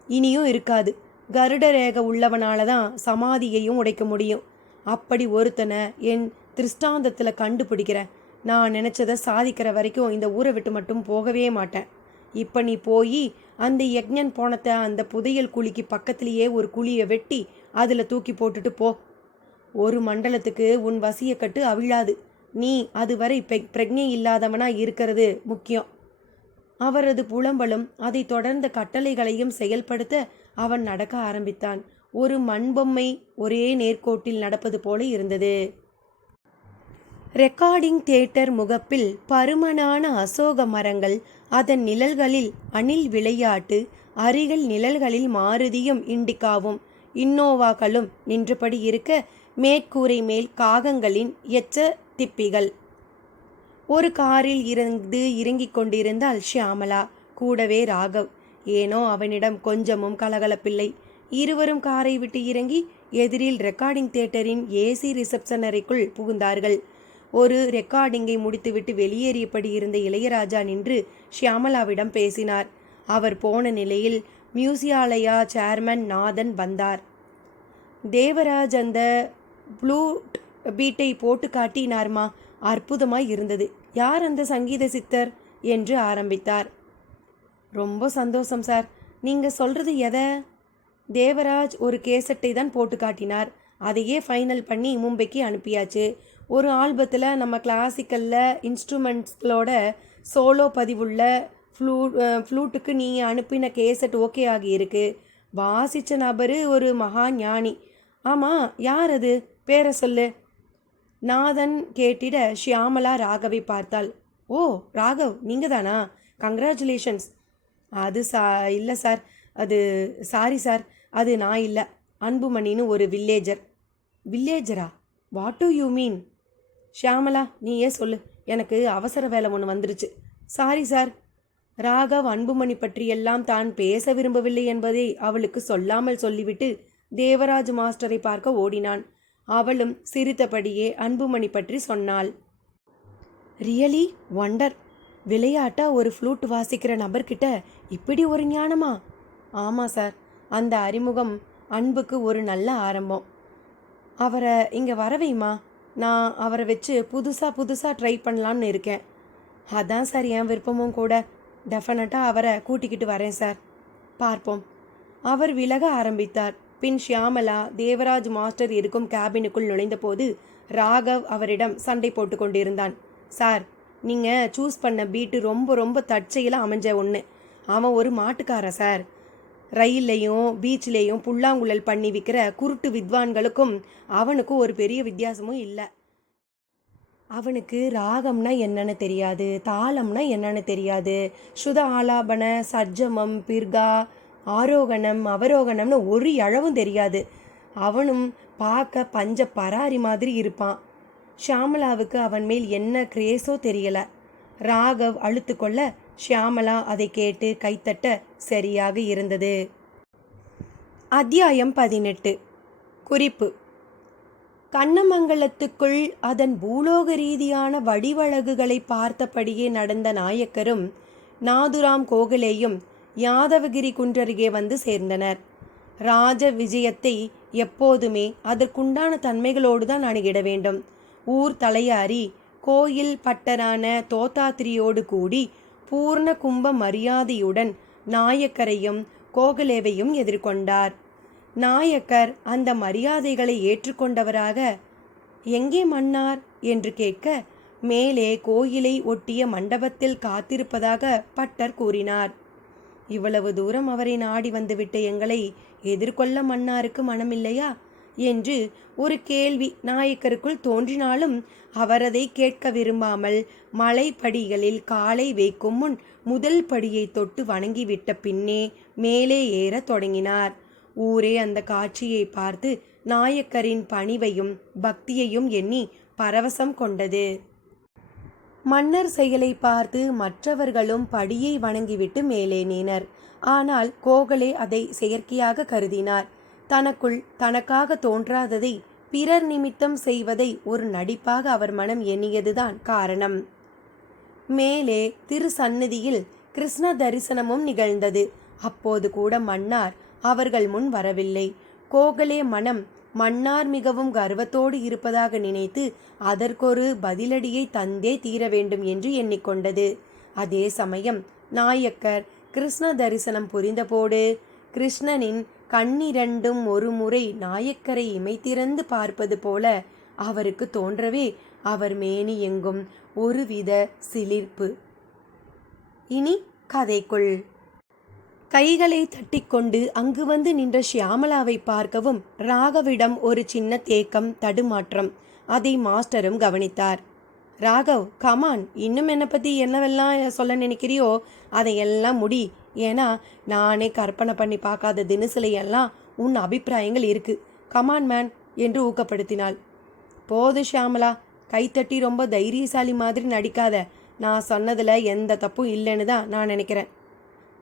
இனியும் இருக்காது. கருட ரேகை உள்ளவனால தான் சமாதியையும் உடைக்க முடியும். அப்படி ஒருத்தனை என் திருஷ்டாந்தத்தில் கண்டுபிடிக்கிறேன். நான் நினச்சதை சாதிக்கிற வரைக்கும் இந்த ஊரை விட்டு மட்டும் போகவே மாட்டேன். இப்போ நீ போய் அந்த யக்ஞன் போனத்தை அந்த புதையல் குழிக்கு பக்கத்திலேயே ஒரு குழியை வெட்டி அதில் தூக்கி போட்டுட்டு போ. ஒரு மண்டலத்துக்கு உன் வசிய கட்டு அவிழாது. நீ அதுவரை பிரக்ஞை இல்லாதவனா இருக்கிறது முக்கியம். அவரது புலம்பலும் அதை தொடர்ந்த கட்டளைகளையும் செயல்படுத்த அவன் நடக்க ஆரம்பித்தான். ஒரு மண்பொம்மை ஒரே நேர்கோட்டில் நடப்பது போல இருந்தது. ரெக்கார்டிங் தியேட்டர் முகப்பில் பருமனான அசோக மரங்கள், அதன் நிழல்களில் அணில் விளையாட்டு, அருகில் நிழல்களில் மாருதியும் இண்டிகாவும் இன்னோவாக்களும் நின்றபடி இருக்க, மேற்கூரை மேல் காகங்களின் எச்ச திப்பிகள். ஒரு காரில் இருந்து இறங்கிக் கொண்டிருந்தாள் ஷியாமலா. கூடவே ராகவ். ஏனோ அவனிடம் கொஞ்சமும் கலகலப்பில்லை. இருவரும் காரை விட்டு இறங்கி எதிரில் ரெக்கார்டிங் தியேட்டரின் ஏசி ரிசப்ஷன் அறைக்குள் புகுந்தார்கள். ஒரு ரெக்கார்டிங்கை முடித்துவிட்டு வெளியேறியபடி இருந்த இளையராஜா நின்று ஷியாமலாவிடம் பேசினார். அவர் போன நிலையில் மியூசியாலயா சேர்மன் நாதன் வந்தார். தேவராஜ் அந்த ப்ளூ பீட்டை போட்டு காட்டினார்மா, அற்புதமாய் இருந்தது. யார் அந்த சங்கீத சித்தர் என்று ஆரம்பித்தார். ரொம்ப சந்தோஷம் சார். நீங்கள் சொல்கிறது எதை? தேவராஜ் ஒரு கேசட்டை தான் போட்டு காட்டினார். அதையே ஃபைனல் பண்ணி மும்பைக்கு அனுப்பியாச்சு. ஒரு ஆல்பத்தில் நம்ம கிளாசிக்கலில் இன்ஸ்ட்ருமெண்ட்ஸ்களோட சோலோ பதிவுள்ள ஃப்ளூட்டுக்கு நீங்கள் அனுப்பின கேசட் ஓகே ஆகியிருக்கு. வாசித்த நபர் ஒரு மகா ஞானி. ஆமாம், யார் அது? பேரை சொல்லு. நாதன் கேட்டிட ஷியாமலா ராகவை பார்த்தாள். ஓ ராகவ், நீங்கள் தானா? கங்க்ராச்சுலேஷன்ஸ். அது இல்லை சார், அது சாரி சார், அது நான் இல்லை. அன்புமணின்னு ஒரு வில்லேஜர். வில்லேஜரா? What do you mean? Shyamala, நீயே சொல்லு, எனக்கு அவசர வேலை ஒன்று வந்துருச்சு. Sorry sir. ராகவ் அன்புமணி பற்றியெல்லாம் தான் பேச விரும்பவில்லை என்பதை அவளுக்கு சொல்லாமல் சொல்லிவிட்டு தேவராஜ் மாஸ்டரை பார்க்க ஓடினான். அவளும் சிரித்தபடியே அன்புமணி பற்றி சொன்னாள். Really wonder. விளையாட்டா ஒரு ஃப்ளூட் வாசிக்கிற நபர்கிட்ட இப்படி ஒரு ஞானமா? ஆமாம் சார். அந்த அறிமுகம் அன்புக்கு ஒரு நல்ல ஆரம்பம். அவரை இங்கே வரவையுமா? நான் அவரை வச்சு புதுசாக ட்ரை பண்ணலான்னு இருக்கேன். அதான் சார் என் விருப்பமும் கூட. டெஃபினட்டாக அவரை கூட்டிக்கிட்டு வரேன் சார். பார்ப்போம். அவர் விலக ஆரம்பித்தார். பின் ஷியாமலா தேவராஜ் மாஸ்டர் இருக்கும் கேபினுக்குள் நுழைந்தபோது ராகவ் அவரிடம் சண்டை போட்டு கொண்டிருந்தான். சார், நீங்கள் சூஸ் பண்ண பீட்டு ரொம்ப தற்செயலாக அமைஞ்ச ஒன்று. அவன் ஒரு மாட்டுக்காரன் சார். ரயில்லையும் பீச்லேயும் புல்லாங்குழல் பண்ணி விற்கிற குருட்டு வித்வான்களுக்கும் அவனுக்கும் ஒரு பெரிய வித்தியாசமும் இல்லை. அவனுக்கு ராகம்னா என்னன்னு தெரியாது, தாளம்னா என்னன்னு தெரியாது, சுத ஆலாபன, சர்ஜமம், பிர்கா, ஆரோகணம், அவரோகணம்னு ஒரு இழவும் தெரியாது. அவனும் பார்க்க பஞ்ச பராரி மாதிரி இருப்பான். ஷியாமளாவுக்கு அவன் மேல் என்ன கிரேஸோ தெரியல. ராகவ் அழுத்து கொள்ள ஷியாமளா அதை கேட்டு கைத்தட்ட சரியாக இருந்தது. அத்தியாயம் 18. குறிப்பு: கண்ணமங்கலத்துக்குள் அதன் பூலோக ரீதியான வடிவழகுகளை பார்த்தபடியே நடந்த நாயக்கரும் நாதுராம் கோகலேயும் யாதவகிரி குன்றருகே வந்து சேர்ந்தனர். ராஜ விஜயத்தை எப்போதுமே அதற்குண்டான தன்மைகளோடு தான் அணுகிட வேண்டும். ஊர் தலையாரி கோயில் பட்டரான தோத்தாத்திரியோடு கூடி பூர்ண கும்ப மரியாதையுடன் நாயக்கரையும் கோகலேவையும் எதிர்கொண்டார். நாயக்கர் அந்த மரியாதைகளை ஏற்றுக்கொண்டவராக, எங்கே மன்னார் என்று கேட்க, மேலே கோயிலை ஒட்டிய மண்டபத்தில் காத்திருப்பதாக பட்டர் கூறினார். இவ்வளவு தூரம் அவரை நாடி வந்துவிட்ட எங்களை எதிர்கொள்ள மன்னாருக்கு மனமில்லையா என்று ஒரு கேள்வி நாயக்கருக்குள் தோன்றினாலும் அவர் அதை கேட்க விரும்பாமல் மலைப்படிகளில் காலை வைக்கும் முன் முதல் படியை தொட்டு வணங்கிவிட்ட பின்னே மேலே ஏறத் தொடங்கினார். ஊரே அந்த காட்சியை பார்த்து நாயக்கரின் பணிவையும் பக்தியையும் எண்ணி பரவசம் கொண்டது. மன்னர் செயலை பார்த்து மற்றவர்களும் படியை வணங்கிவிட்டு மேலேறினர். ஆனால் கோகலே அதை செயற்கையாக கருதினார். தனக்குள் தனக்காக தோன்றாததை பிறர் நிமித்தம் செய்வதை ஒரு நடிப்பாக அவர் மனம் எண்ணியதுதான் காரணம். மேலே திரு சந்நிதியில் கிருஷ்ண தரிசனமும் நிகழ்ந்தது. அப்போது கூட மன்னார் அவர்கள் முன் வரவில்லை. கோகலே மனம் மன்னார் மிகவும் கர்வத்தோடு இருப்பதாக நினைத்து அதற்கொரு பதிலடியை தந்தே தீர வேண்டும் என்று எண்ணிக்கொண்டது. அதே சமயம் நாயக்கர் கிருஷ்ண தரிசனம் புரிந்தபோது கிருஷ்ணனின் கண்ணிரண்டும் ஒரு முறை நாயக்கரை இமைத்திறந்து பார்ப்பது போல அவருக்கு தோன்றவே அவர் மேனி எங்கும் ஒருவித சிலிர்ப்பு. இனி கதைக்குள். கைகளை தட்டிக்கொண்டு அங்கு வந்து நின்ற ஷியாமளாவை பார்க்கவும் ராகவிடம் ஒரு சின்ன தேக்கம், தடுமாற்றம். அதை மாஸ்டரும் கவனித்தார். ராகவ், கமான், இன்னும் என்னை பற்றி என்னவெல்லாம் சொல்ல நினைக்கிறியோ அதையெல்லாம் முடி. ஏன்னா நானே கற்பனை பண்ணி பார்க்காத தினசிலையெல்லாம் உன் அபிப்பிராயங்கள் இருக்கு. கமான் மேன் என்று ஊக்கப்படுத்தினாள். போது ஷியாமளா, கைத்தட்டி ரொம்ப தைரியசாலி மாதிரி நடிக்காத. நான் சொன்னதில் எந்த தப்பும் இல்லைன்னு தான் நான் நினைக்கிறேன்.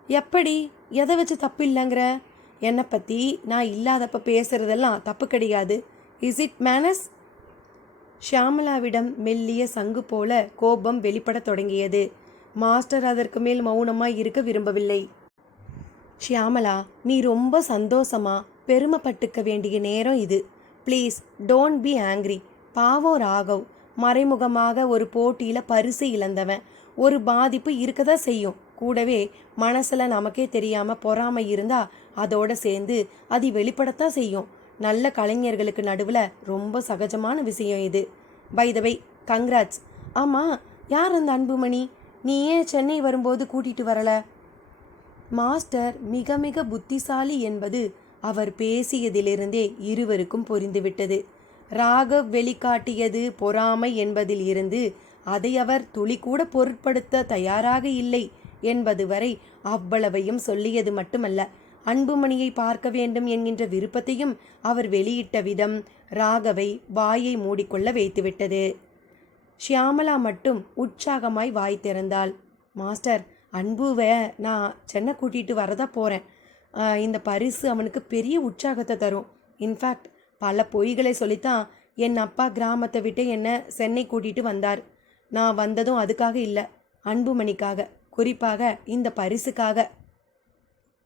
எப்படி? எதை வச்சு தப்பு இல்லைங்கிற? என்னை பற்றி நான் இல்லாதப்ப பேசுகிறதெல்லாம் தப்பு கிடையாது. Is it manners? ஷியாமளாவிடம் மெல்லிய சங்கு போல கோபம் வெளிப்பட தொடங்கியது. மாஸ்டர் அதற்கு மேல் மௌனமாய் இருக்க விரும்பவில்லை. ஷியாமளா, நீ ரொம்ப சந்தோஷமா பெருமைப்பட்டுக்க வேண்டிய நேரம் இது. Please don't be angry. பாவம் ராகவ், மறைமுகமாக ஒரு போட்டியில் பரிசு இழந்தவன். ஒரு பாதிப்பு இருக்கதான் செய்யும். கூடவே மனசில் நமக்கே தெரியாமல் பொறாமை இருந்தால் அதோடு சேர்ந்து அது வெளிப்படத்தான் செய்யும். நல்ல கலைஞர்களுக்கு நடுவில் ரொம்ப சகஜமான விஷயம் இது. By the way, congrats. ஆமாம், யார் அந்த அன்புமணி? நீ ஏன் சென்னை வரும்போது கூட்டிகிட்டு வரல? மாஸ்டர் மிக மிக புத்திசாலி என்பது அவர் பேசியதிலிருந்தே இருவருக்கும் புரிந்துவிட்டது. ராகவ் வெளிக்காட்டியது பொறாமை என்பதில் இருந்து அதை அவர் துளி கூட பொருட்படுத்த தயாராக இல்லை என்பது வரை அவ்வளவையும் சொல்லியது மட்டுமல்ல, அன்புமணியை பார்க்க வேண்டும் என்கின்ற விருப்பத்தையும் அவர் வெளியிட்ட விதம் ராகவை வாயை மூடிக்கொள்ள வைத்துவிட்டது. ஷியாமளா மட்டும் உற்சாகமாய் வாய் திறந்தாள். மாஸ்டர், அன்புவை நான் சென்னை கூட்டிகிட்டு வரதா போகிறேன். இந்த பரிசு அவனுக்கு பெரிய உற்சாகத்தை தரும். இன்ஃபேக்ட் பல பொய்களை சொல்லித்தான் என் அப்பா கிராமத்தை விட்டு என்னை சென்னை கூட்டிகிட்டு வந்தார். நான் வந்ததும் அதுக்காக இல்லை, அன்புமணிக்காக, குறிப்பாக இந்த பரிசுக்காக.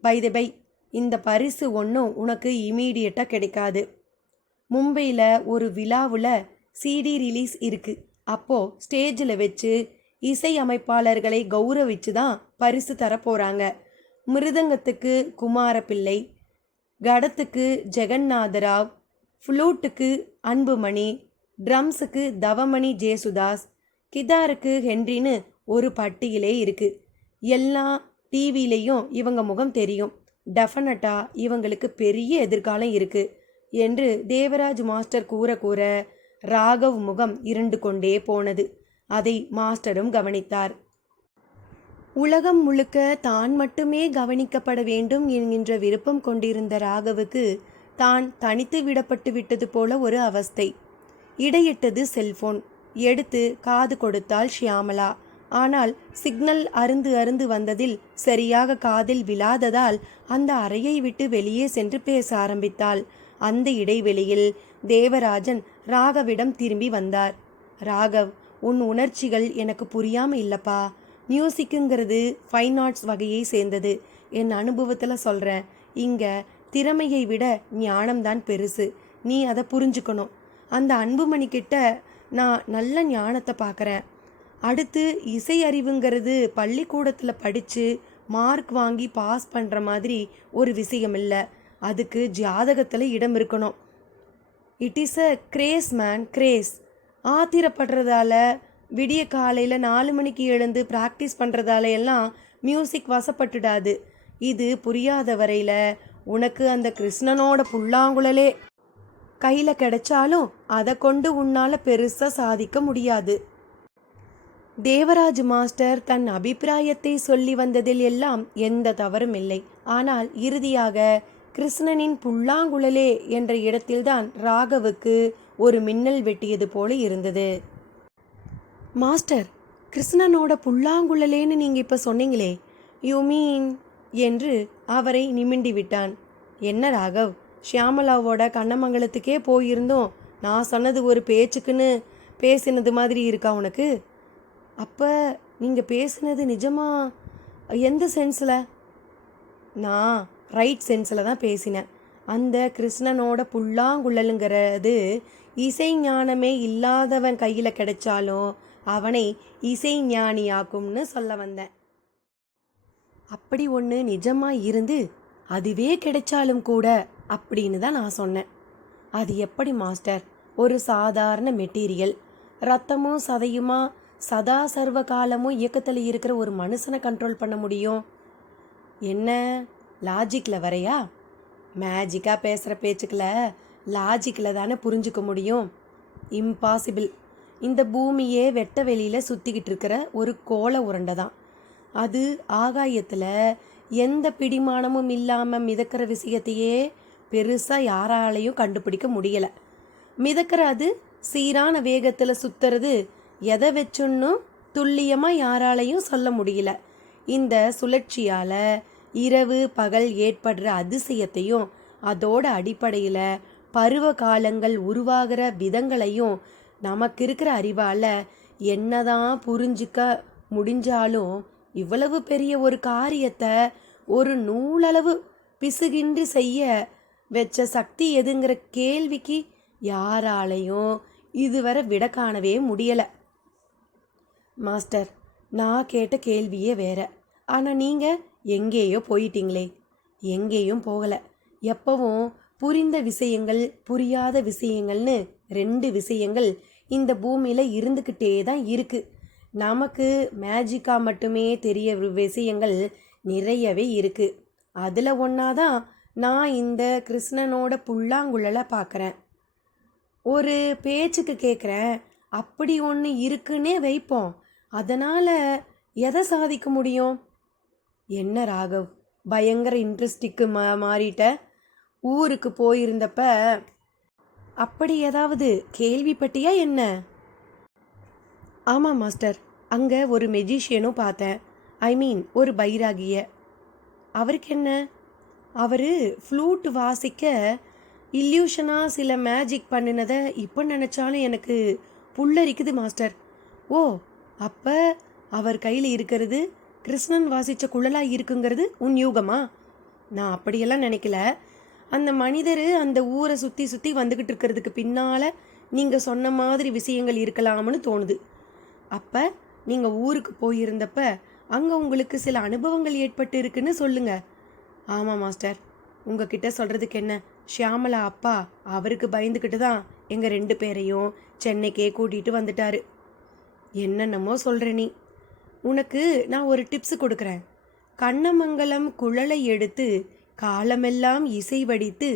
பை த பை, இந்த பரிசு ஒன்றும் உனக்கு இமீடியட்டாக கிடைக்காது. மும்பையில் ஒரு விழாவில் சிடி ரிலீஸ் இருக்குது. அப்போது ஸ்டேஜில் வச்சு இசை அமைப்பாளர்களை கௌரவிச்சு தான் பரிசு தரப்போகிறாங்க. மிருதங்கத்துக்கு குமாரப்பிள்ளை, கடத்துக்கு ஜெகநாதராவ், ஃப்ளூட்டுக்கு அன்புமணி, ட்ரம்ஸுக்கு தவமணி ஜேசுதாஸ், கிதாருக்கு ஹென்ரின்னு ஒரு பட்டியலே இருக்குது. எல்லா டிவிலையும் இவங்க முகம் தெரியும். டெஃபினட்டாக இவங்களுக்கு பெரிய எதிர்காலம் இருக்குது என்று தேவராஜ் மாஸ்டர் கூற ராகவ் முகம் இருண்டு கொண்டே போனது. அதை மாஸ்டரும் கவனித்தார். உலகம் முழுக்க தான் மட்டுமே கவனிக்கப்பட வேண்டும் என்கின்ற விருப்பம் கொண்டிருந்த ராகவுக்கு தான் தனித்து விடப்பட்டு விட்டது போல ஒரு அவஸ்தை. இடையிட்டது செல்போன். எடுத்து காது கொடுத்தாள் ஷியாமளா. ஆனால் சிக்னல் அருந்து அருந்து வந்ததில் சரியாக காதில் விழாததால் அந்த அறையை விட்டு வெளியே சென்று பேச ஆரம்பித்தாள். அந்த இடைவெளியில் தேவராஜன் ராகவிடம் திரும்பி வந்தார். ராகவ், உன் உணர்ச்சிகள் எனக்கு புரியாம இல்லப்பா. மியூசிக்குங்கிறது ஃபைன் ஆர்ட்ஸ் வகையை சேர்ந்தது. என் அனுபவத்தில் சொல்கிறேன். இங்கே திறமையை விட ஞானம்தான் பெருசு. நீ அதை புரிஞ்சுக்கணும். அந்த அன்புமணிக்கிட்ட நான் நல்ல ஞானத்தை பார்க்குறேன். அடுத்து இசை அறிவுங்கிறது பள்ளிக்கூடத்தில் படித்து மார்க் வாங்கி பாஸ் பண்ணுற மாதிரி ஒரு விஷயம் இல்லை. அதுக்கு ஜாதகத்தில் இடம் இருக்கணும். It is a craze man, craze. ஆத்திரப்படுறதால விடிய காலையில் 4 மணிக்கு எழுந்து ப்ராக்டிஸ் பண்ணுறதால எல்லாம் மியூசிக் வசப்பட்டுடாது. இது புரியாத வரையில் உனக்கு அந்த கிருஷ்ணனோட புல்லாங்குழலே கையில் கிடைச்சாலும் அதை கொண்டு உன்னால் பெருசாக சாதிக்க முடியாது. தேவராஜ் மாஸ்டர் தன் அபிப்பிராயத்தை சொல்லி வந்ததில் எல்லாம் எந்த தவறும் இல்லை. ஆனால் இறுதியாக கிருஷ்ணனின் புல்லாங்குழலே என்ற இடத்தில்தான் ராகவுக்கு ஒரு மின்னல் வெட்டியது போல இருந்தது. மாஸ்டர், கிருஷ்ணனோட புல்லாங்குழலேன்னு நீங்கள் இப்போ சொன்னீங்களே, யூ மீன் என்று அவரை நிமிண்டி விட்டான். என்ன ராகவ், ஷியாமலாவோட கண்ணமங்கலத்துக்கே போயிருந்தோம். நான் சொன்னது ஒரு பேச்சுக்குன்னு பேசினது மாதிரி இருக்கா உனக்கு? அப்போ நீங்கள் பேசினது நிஜமா எந்த சென்ஸில்? நான் ரைட் சென்ஸில் தான் பேசினேன். அந்த கிருஷ்ணனோட புல்லாங்குழலுங்கிறது இசை ஞானமே இல்லாதவன் கையில் கிடைச்சாலும் அவனை இசை ஞானியாக்கும்னு சொல்ல வந்தேன். அப்படி ஒன்று நிஜமாக இருந்து அதுவே கிடைச்சாலும் கூட அப்படின்னு தான் நான் சொன்னேன். அது எப்படி மாஸ்டர்? ஒரு சாதாரண மெட்டீரியல், ரத்தமும் சதையுமா சதா சர்வ காலமும் இயக்கத்தில் இருக்கிற ஒரு மனுஷனை கண்ட்ரோல் பண்ண முடியும்? என்ன லாஜிக்கில் வரையா? மேஜிக்காக பேசுகிற பேச்சுக்களை லாஜிக்கில் தானே புரிஞ்சுக்க முடியும். இம்பாசிபிள். இந்த பூமியே வெட்ட வெளியில் சுற்றிக்கிட்டு இருக்கிற ஒரு கோள உருண்டை தான். அது ஆகாயத்தில் எந்த பிடிமானமும் இல்லாமல் மிதக்கிற விஷயத்தையே பெருசாக யாராலையும் கண்டுபிடிக்க முடியலை. மிதக்கிற அது சீரான வேகத்தில் சுற்றுறது எதை வச்சுன்னும் துல்லியமாக யாராலையும் சொல்ல முடியல. இந்த சுழற்சியால் இரவு பகல் ஏற்படுற அதிசயத்தையும் அதோட அடிப்படையில் பருவ காலங்கள் உருவாகிற விதங்களையும் நமக்கு இருக்கிற அறிவால் என்னதான் புரிஞ்சிக்க முடிஞ்சாலும் இவ்வளவு பெரிய ஒரு காரியத்தை ஒரு நூலளவு பிசுகின்றி செய்ய வச்ச சக்தி எதுங்கிற கேள்விக்கு யாராலையும் இதுவரை விட காணவே முடியலை. மாஸ்டர், நான் கேட்ட கேள்வியே வேற. ஆனால் நீங்கள் எங்கேயோ போயிட்டீங்களே. எங்கேயும் போகலை. எப்பவும் புரிந்த விஷயங்கள் புரியாத விஷயங்கள்னு 2 விஷயங்கள் இந்த பூமியில் இருந்துக்கிட்டே தான் இருக்குது. நமக்கு மேஜிக்காக மட்டுமே தெரிய விஷயங்கள் நிறையவே இருக்குது. அதில் ஒன்றாதான் நான் இந்த கிருஷ்ணனோட புல்லாங்குழலை பார்க்குறேன். ஒரு பேச்சுக்கு கேட்குறேன், அப்படி ஒன்று இருக்குன்னே வைப்போம். அதனால் எதை சாதிக்க முடியும்? என்ன ராகவ், பயங்கர இன்ட்ரெஸ்டிக்கு மாறிட்ட. ஊருக்கு போயிருந்தப்ப அப்படி ஏதாவது கேள்விப்பட்டியா என்ன? ஆமாம் மாஸ்டர், அங்கே ஒரு மெஜிஷியனும் பார்த்தேன். ஐ மீன் ஒரு பைராகிய. அவருக்கு என்ன? அவர் ஃப்ளூட் வாசிக்க இல்யூஷனாக சில மேஜிக் பண்ணினதை இப்போ நினச்சாலும் எனக்கு புல்லரிக்குது மாஸ்டர். ஓ, அப்போ அவர் கையில் இருக்கிறது கிருஷ்ணன் வாசித்த குழலாக இருக்குங்கிறது உன் யூகமா? நான் அப்படியெல்லாம் நினைக்கல. அந்த மனிதர் அந்த ஊரை சுற்றி சுற்றி வந்துக்கிட்டு இருக்கிறதுக்கு பின்னால் நீங்கள் சொன்ன மாதிரி விஷயங்கள் இருக்கலாம்னு தோணுது. அப்போ நீங்கள் ஊருக்கு போயிருந்தப்ப அங்கே உங்களுக்கு சில அனுபவங்கள் ஏற்பட்டு இருக்குன்னு சொல்லுங்க. ஆமாம் மாஸ்டர், உங்ககிட்ட சொல்கிறதுக்கு என்ன, ஷியாமலா அப்பா அவருக்கு பயந்துக்கிட்டு தான் எங்கள் 2 பேரையும் சென்னைக்கே கூட்டிகிட்டு வந்துட்டாரு. என்னென்னமோ சொல்கிற நீ. உனக்கு நான் ஒரு டிப்ஸ் கொடுக்குறேன். கண்ணமங்கலம் குழலை எடுத்து காலமெல்லாம் இசை வடித்து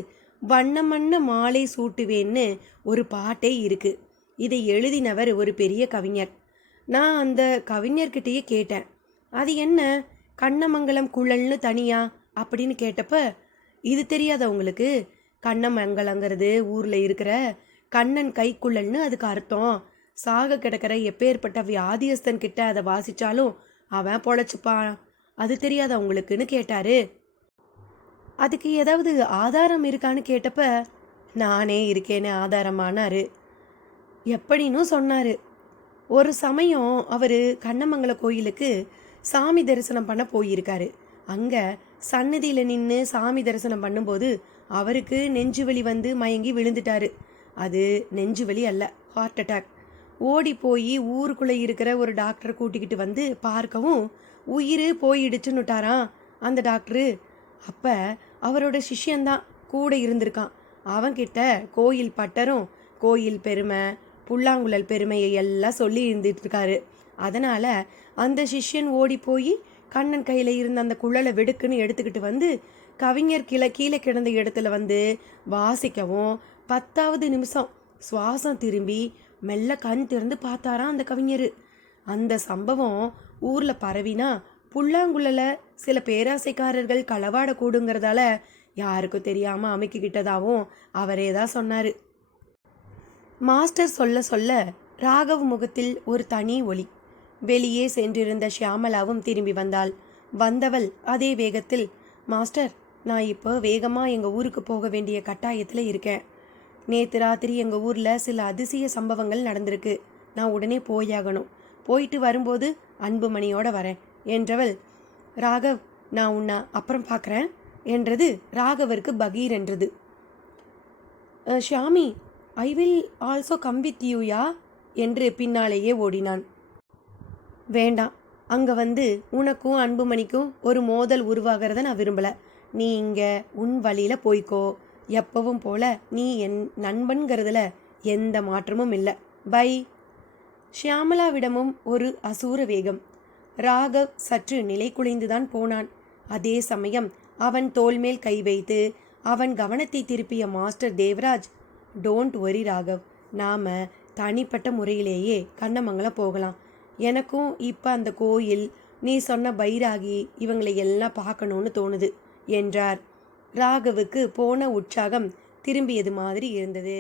வண்ணமண்ண மாலை சூட்டுவேன்னு ஒரு பாட்டே இருக்குது. இதை எழுதினவர் ஒரு பெரிய கவிஞர். நான் அந்த கவிஞர்கிட்டயே கேட்டேன், அது என்ன கண்ணமங்கலம் குழல்னு தனியா அப்படின்னு கேட்டப்ப, இது தெரியாதா உங்களுக்கு? கண்ணமங்கலங்கிறது ஊரில் இருக்கிற கண்ணன் கைக்குழல்னு அதுக்கு அர்த்தம். சாக கிடக்கிற எப்பேற்பட்ட வியாதியஸ்தன் கிட்ட அதை வாசிச்சாலும் அவன் பொழைச்சுப்பான். அது தெரியாதா உங்களுக்குன்னு கேட்டாரு. அதுக்கு ஏதாவது ஆதாரம் இருக்கான்னு கேட்டப்ப, நானே இருக்கேன்னு ஆதாரமானாரு. எப்படின்னு சொன்னாரு. ஒரு சமயம் அவர் கண்ணமங்கல கோயிலுக்கு சாமி தரிசனம் பண்ண போயிருக்காரு. அங்கே சன்னதியில் நின்று சாமி தரிசனம் பண்ணும்போது அவருக்கு நெஞ்சு வலி வந்து மயங்கி விழுந்துட்டாரு. அது நெஞ்சு வலி அல்ல, ஹார்ட் அட்டாக். ஓடி போய் ஊருக்குள்ளே இருக்கிற ஒரு டாக்டரை கூட்டிக்கிட்டு வந்து பார்க்கவும் உயிர் போயிடுச்சுன்னுட்டாராம் அந்த டாக்டரு. அப்போ அவரோட சிஷ்யந்தான் கூட இருந்திருக்கான். அவன்கிட்ட கோயில் பட்டரும் கோயில் பெருமை புல்லாங்குழல் பெருமையை எல்லாம் சொல்லி இருந்துட்டு இருக்காரு. அதனால் அந்த சிஷ்யன் ஓடி போய் கண்ணன் கையில் இருந்த அந்த குழலை வெடுக்குன்னு எடுத்துக்கிட்டு வந்து கவிஞர் கீழே கிடந்த இடத்துல வந்து வாசிக்கவும் 10வது நிமிஷம் சுவாசம் திரும்பி மெல்ல கண் திறந்து பார்த்தாராம் அந்த கவிஞர். அந்த சம்பவம் ஊரில் பரவினா புல்லாங்குழலை சில பேராசைக்காரர்கள் களவாடக்கூடுங்கிறதால யாருக்கும் தெரியாமல் அமைக்கிக்கிட்டதாகவும் அவரே தான் சொன்னார். மாஸ்டர் சொல்ல சொல்ல ராகவ் முகத்தில் ஒரு தனி ஒளி. வெளியே சென்றிருந்த ஷியாமலாவும் திரும்பி வந்தாள். வந்தவள் அதே வேகத்தில், மாஸ்டர், நான் இப்போ வேகமாக எங்கள் ஊருக்கு போக வேண்டிய கட்டாயத்தில் இருக்கேன். நேற்று ராத்திரி எங்கள் ஊரில் சில அதிசய சம்பவங்கள் நடந்திருக்கு. நான் உடனே போயாகணும். போயிட்டு வரும்போது அன்புமணியோட வரேன் என்றவள், ராகவ், நான் உன்னை அப்புறம் பார்க்குறேன் என்றது ராகவருக்கு பகீர் என்றது. Shami, I will also come with யூயா என்று பின்னாலேயே ஓடினான். வேண்டாம், அங்கே வந்து உனக்கும் அன்புமணிக்கும் ஒரு மோதல் உருவாகிறத நான் விரும்பலை. நீ இங்கே உன் வழியில் போய்க்கோ. எப்பவும் போல நீ என் நண்பன்கிறதுல எந்த மாற்றமும் இல்லை. பை. ஷியாமலாவிடமும் ஒரு அசூர வேகம். ராகவ் சற்று நிலை குலைந்துதான் போனான். அதே சமயம் அவன் தோள்மேல் கை வைத்து அவன் கவனத்தை திருப்பிய master Devaraj, don't worry Raghav, நாம் தனிப்பட்ட முறையிலேயே கண்ணமங்கலம் போகலாம். எனக்கும் இப்போ அந்த கோயில், நீ சொன்ன பைராகி, இவங்களை எல்லாம் பார்க்கணுன்னு தோணுது என்றார். ராகவுக்கு போன உற்சாகம் திரும்பியது மாதிரி இருந்தது.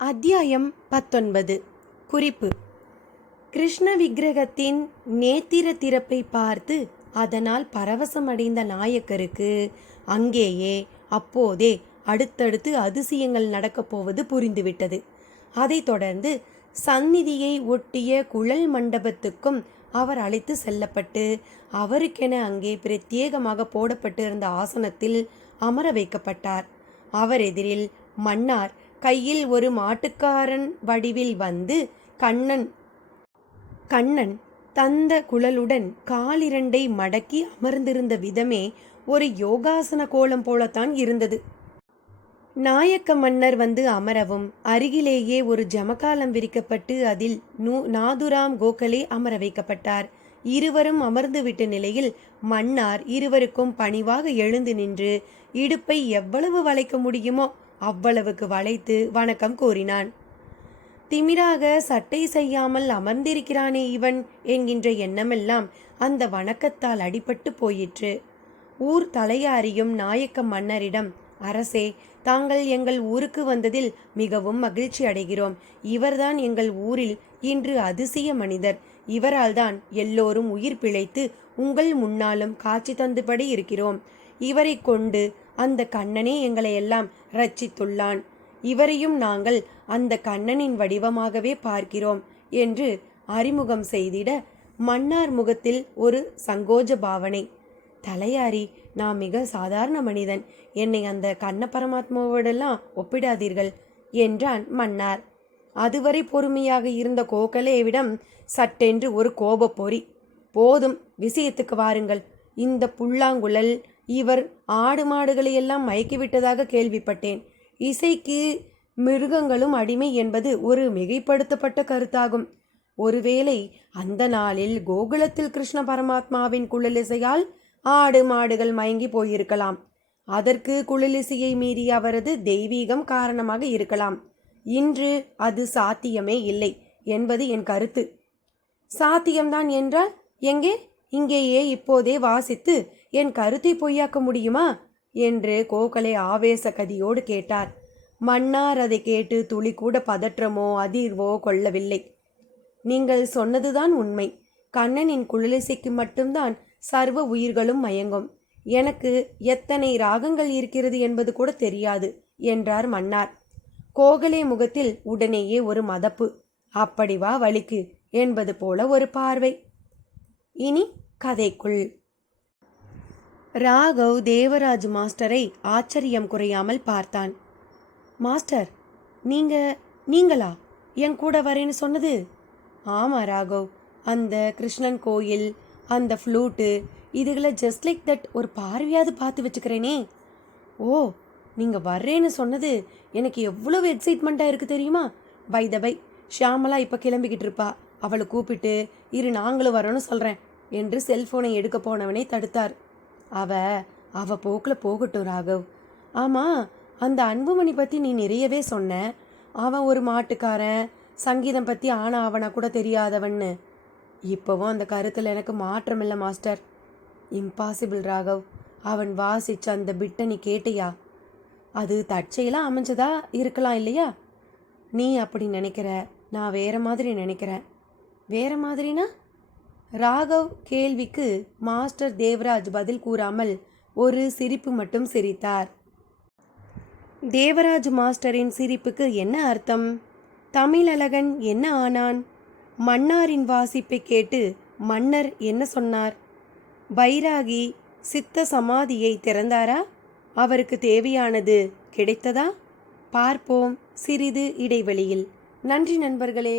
அத்தியாயம் 19. குறிப்பு: கிருஷ்ண விக்கிரகத்தின் நேத்திர திறப்பை பார்த்து அதனால் பரவசமடைந்த நாயக்கருக்கு அங்கேயே அப்போதே அடுத்தடுத்து அதிசயங்கள் நடக்கப் போவது புரிந்துவிட்டது. அதைத் தொடர்ந்து சந்நிதியை ஒட்டிய குழல் மண்டபத்துக்கும் அவர் அழைத்து செல்லப்பட்டு அவருக்கென அங்கே பிரத்யேகமாக போடப்பட்டிருந்த ஆசனத்தில் அமர வைக்கப்பட்டார். அவர் எதிரில் மன்னார் கையில் ஒரு மாட்டுக்காரன் வடிவில் வந்து கண்ணன் தந்த குழலுடன் காலிரண்டை மடக்கி அமர்ந்திருந்த விதமே ஒரு யோகாசன கோலம் போலத்தான் இருந்தது. நாயக்க மன்னர் வந்து அமரவும் அருகிலேயே ஒரு ஜமக்காலம் விரிக்கப்பட்டு அதில் நாதுராம் கோகலே அமர வைக்கப்பட்டார். இருவரும் அமர்ந்துவிட்ட நிலையில் மன்னார் இருவருக்கும் பணிவாக எழுந்து நின்று இடுப்பை எவ்வளவு வளைக்க முடியுமோ அவ்வளவுக்கு வளைத்து வணக்கம் கோரினான். திமிராக சட்டை செய்யாமல் அமர்ந்திருக்கிறானே இவன் என்கின்ற எண்ணமெல்லாம் அந்த வணக்கத்தால் அடிபட்டு போயிற்று. ஊர் தலையாரியும் நாயக்க மன்னரிடம், அரசே, தாங்கள் எங்கள் ஊருக்கு வந்ததில் மிகவும் மகிழ்ச்சி அடைகிறோம். இவர்தான் எங்கள் ஊரில் இன்று அதிசய மனிதர். இவரால் தான் எல்லோரும் உயிர் பிழைத்து உங்கள் முன்னாலும் காட்சி தந்துபடி இருக்கிறோம். இவரை கொண்டு அந்த கண்ணனே எங்களை எல்லாம் ரட்சித்துள்ளான். இவரையும் நாங்கள் அந்த கண்ணனின் வடிவமாகவே பார்க்கிறோம் என்று அறிமுகம் செய்திட மன்னார் முகத்தில் ஒரு சங்கோஜ பாவனை. தலையாரி, நான் மிக சாதாரண மனிதன். என்னை அந்த கண்ண பரமாத்மாவோடெல்லாம் ஒப்பிடாதீர்கள் என்றான் மன்னார். அதுவரை பொறுமையாக இருந்த கோகலேவிடம் சட்டென்று ஒரு கோபப்பொறி. போதும், விஷயத்துக்கு வாருங்கள். இந்த புல்லாங்குழல் இவர் ஆடு மாடுகளையெல்லாம் மயக்கிவிட்டதாக கேள்விப்பட்டேன். இசைக்கு மிருகங்களும் அடிமை என்பது ஒரு மிகைப்படுத்தப்பட்ட கருத்தாகும். ஒருவேளை அந்த நாளில் கோகுலத்தில் கிருஷ்ண பரமாத்மாவின் குழலிசையால் ஆடு மாடுகள் மயங்கி போயிருக்கலாம். அதற்கு குழலிசையை மீறி அவரது தெய்வீகம் காரணமாக இருக்கலாம். இன்று அது சாத்தியமே இல்லை என்பது என் கருத்து. சாத்தியம்தான் என்றால் எங்கே? இங்கேயே இப்போதே வாசித்து என் கருத்தை பொய்யாக்க முடியுமா என்று கோகலே ஆவேச கதியோடு கேட்டார். மன்னார் அதை கேட்டு துளி கூட பதற்றமோ அதிர்வோ கொள்ளவில்லை. நீங்கள் சொன்னதுதான் உண்மை. கண்ணனின் குழலிசைக்கு மட்டும்தான் சர்வ உயிர்களும் மயங்கும். எனக்கு எத்தனை ராகங்கள் இருக்கிறது என்பது கூட தெரியாது என்றார் மன்னார். கோகலே முகத்தில் உடனேயே ஒரு மதப்பு. அப்படி வா வழிக்கு என்பது போல ஒரு பார்வை. இனி கதைக்குள். ராகவ் தேவராஜ் மாஸ்டரை ஆச்சரியம் குறையாமல் பார்த்தான். மாஸ்டர், நீங்களா என் கூட வரேன்னு சொன்னது? ஆமாம் ராகவ், அந்த கிருஷ்ணன் கோயில், அந்த ஃப்ளூட்டு, இதுகளை ஜஸ்ட் லைக் தட் ஒரு பார்வையாவது பார்த்து வச்சுக்கிறேனே. ஓ, நீங்கள் வர்றேன்னு சொன்னது எனக்கு எவ்வளவு எக்ஸைட்மெண்ட்டாக இருக்குது தெரியுமா? பை த பை, ஷியாமலா இப்போ கிளம்பிக்கிட்டு இருப்பா. அவளை கூப்பிட்டு இரு நாங்களும் வரோன்னு சொல்கிறேன் என்று செல்ஃபோனை எடுக்க போனவனை தடுத்தார். அவ போக்கில் போகட்டும் ராகவ். ஆமாம், அந்த அன்புமணி பற்றி நீ நிறையவே சொன்ன. அவன் ஒரு மாட்டுக்காரன், சங்கீதம் பற்றி ஆனா அவனா கூட தெரியாதவன்னு. இப்போவும் அந்த கருத்தில் எனக்கு மாற்றம் இல்லை மாஸ்டர். இம்பாசிபிள் ராகவ். அவன் வாசிச்ச அந்த பிட்டை நீ கேட்டியா? அது தற்செயலாக அமைஞ்சதா இருக்கலாம் இல்லையா? நீ அப்படி நினைக்கிற, நான் வேற மாதிரி நினைக்கிறேன். வேற மாதிரினா? ராகவ் கேள்விக்கு மாஸ்டர் தேவராஜ் பதில் கூறாமல் ஒரு சிரிப்பு மட்டும் சிரித்தார். தேவராஜ் மாஸ்டரின் சிரிப்புக்கு என்ன அர்த்தம்? தமிழழகன் என்ன ஆனான்? மன்னாரின் வாசிப்பை கேட்டு மன்னர் என்ன சொன்னார்? பைராகி சித்த சமாதியை திறந்தாரா? அவருக்கு தேவையானது கிடைத்ததா? பார்ப்போம் சிறிது இடைவெளியில். நன்றி நண்பர்களே.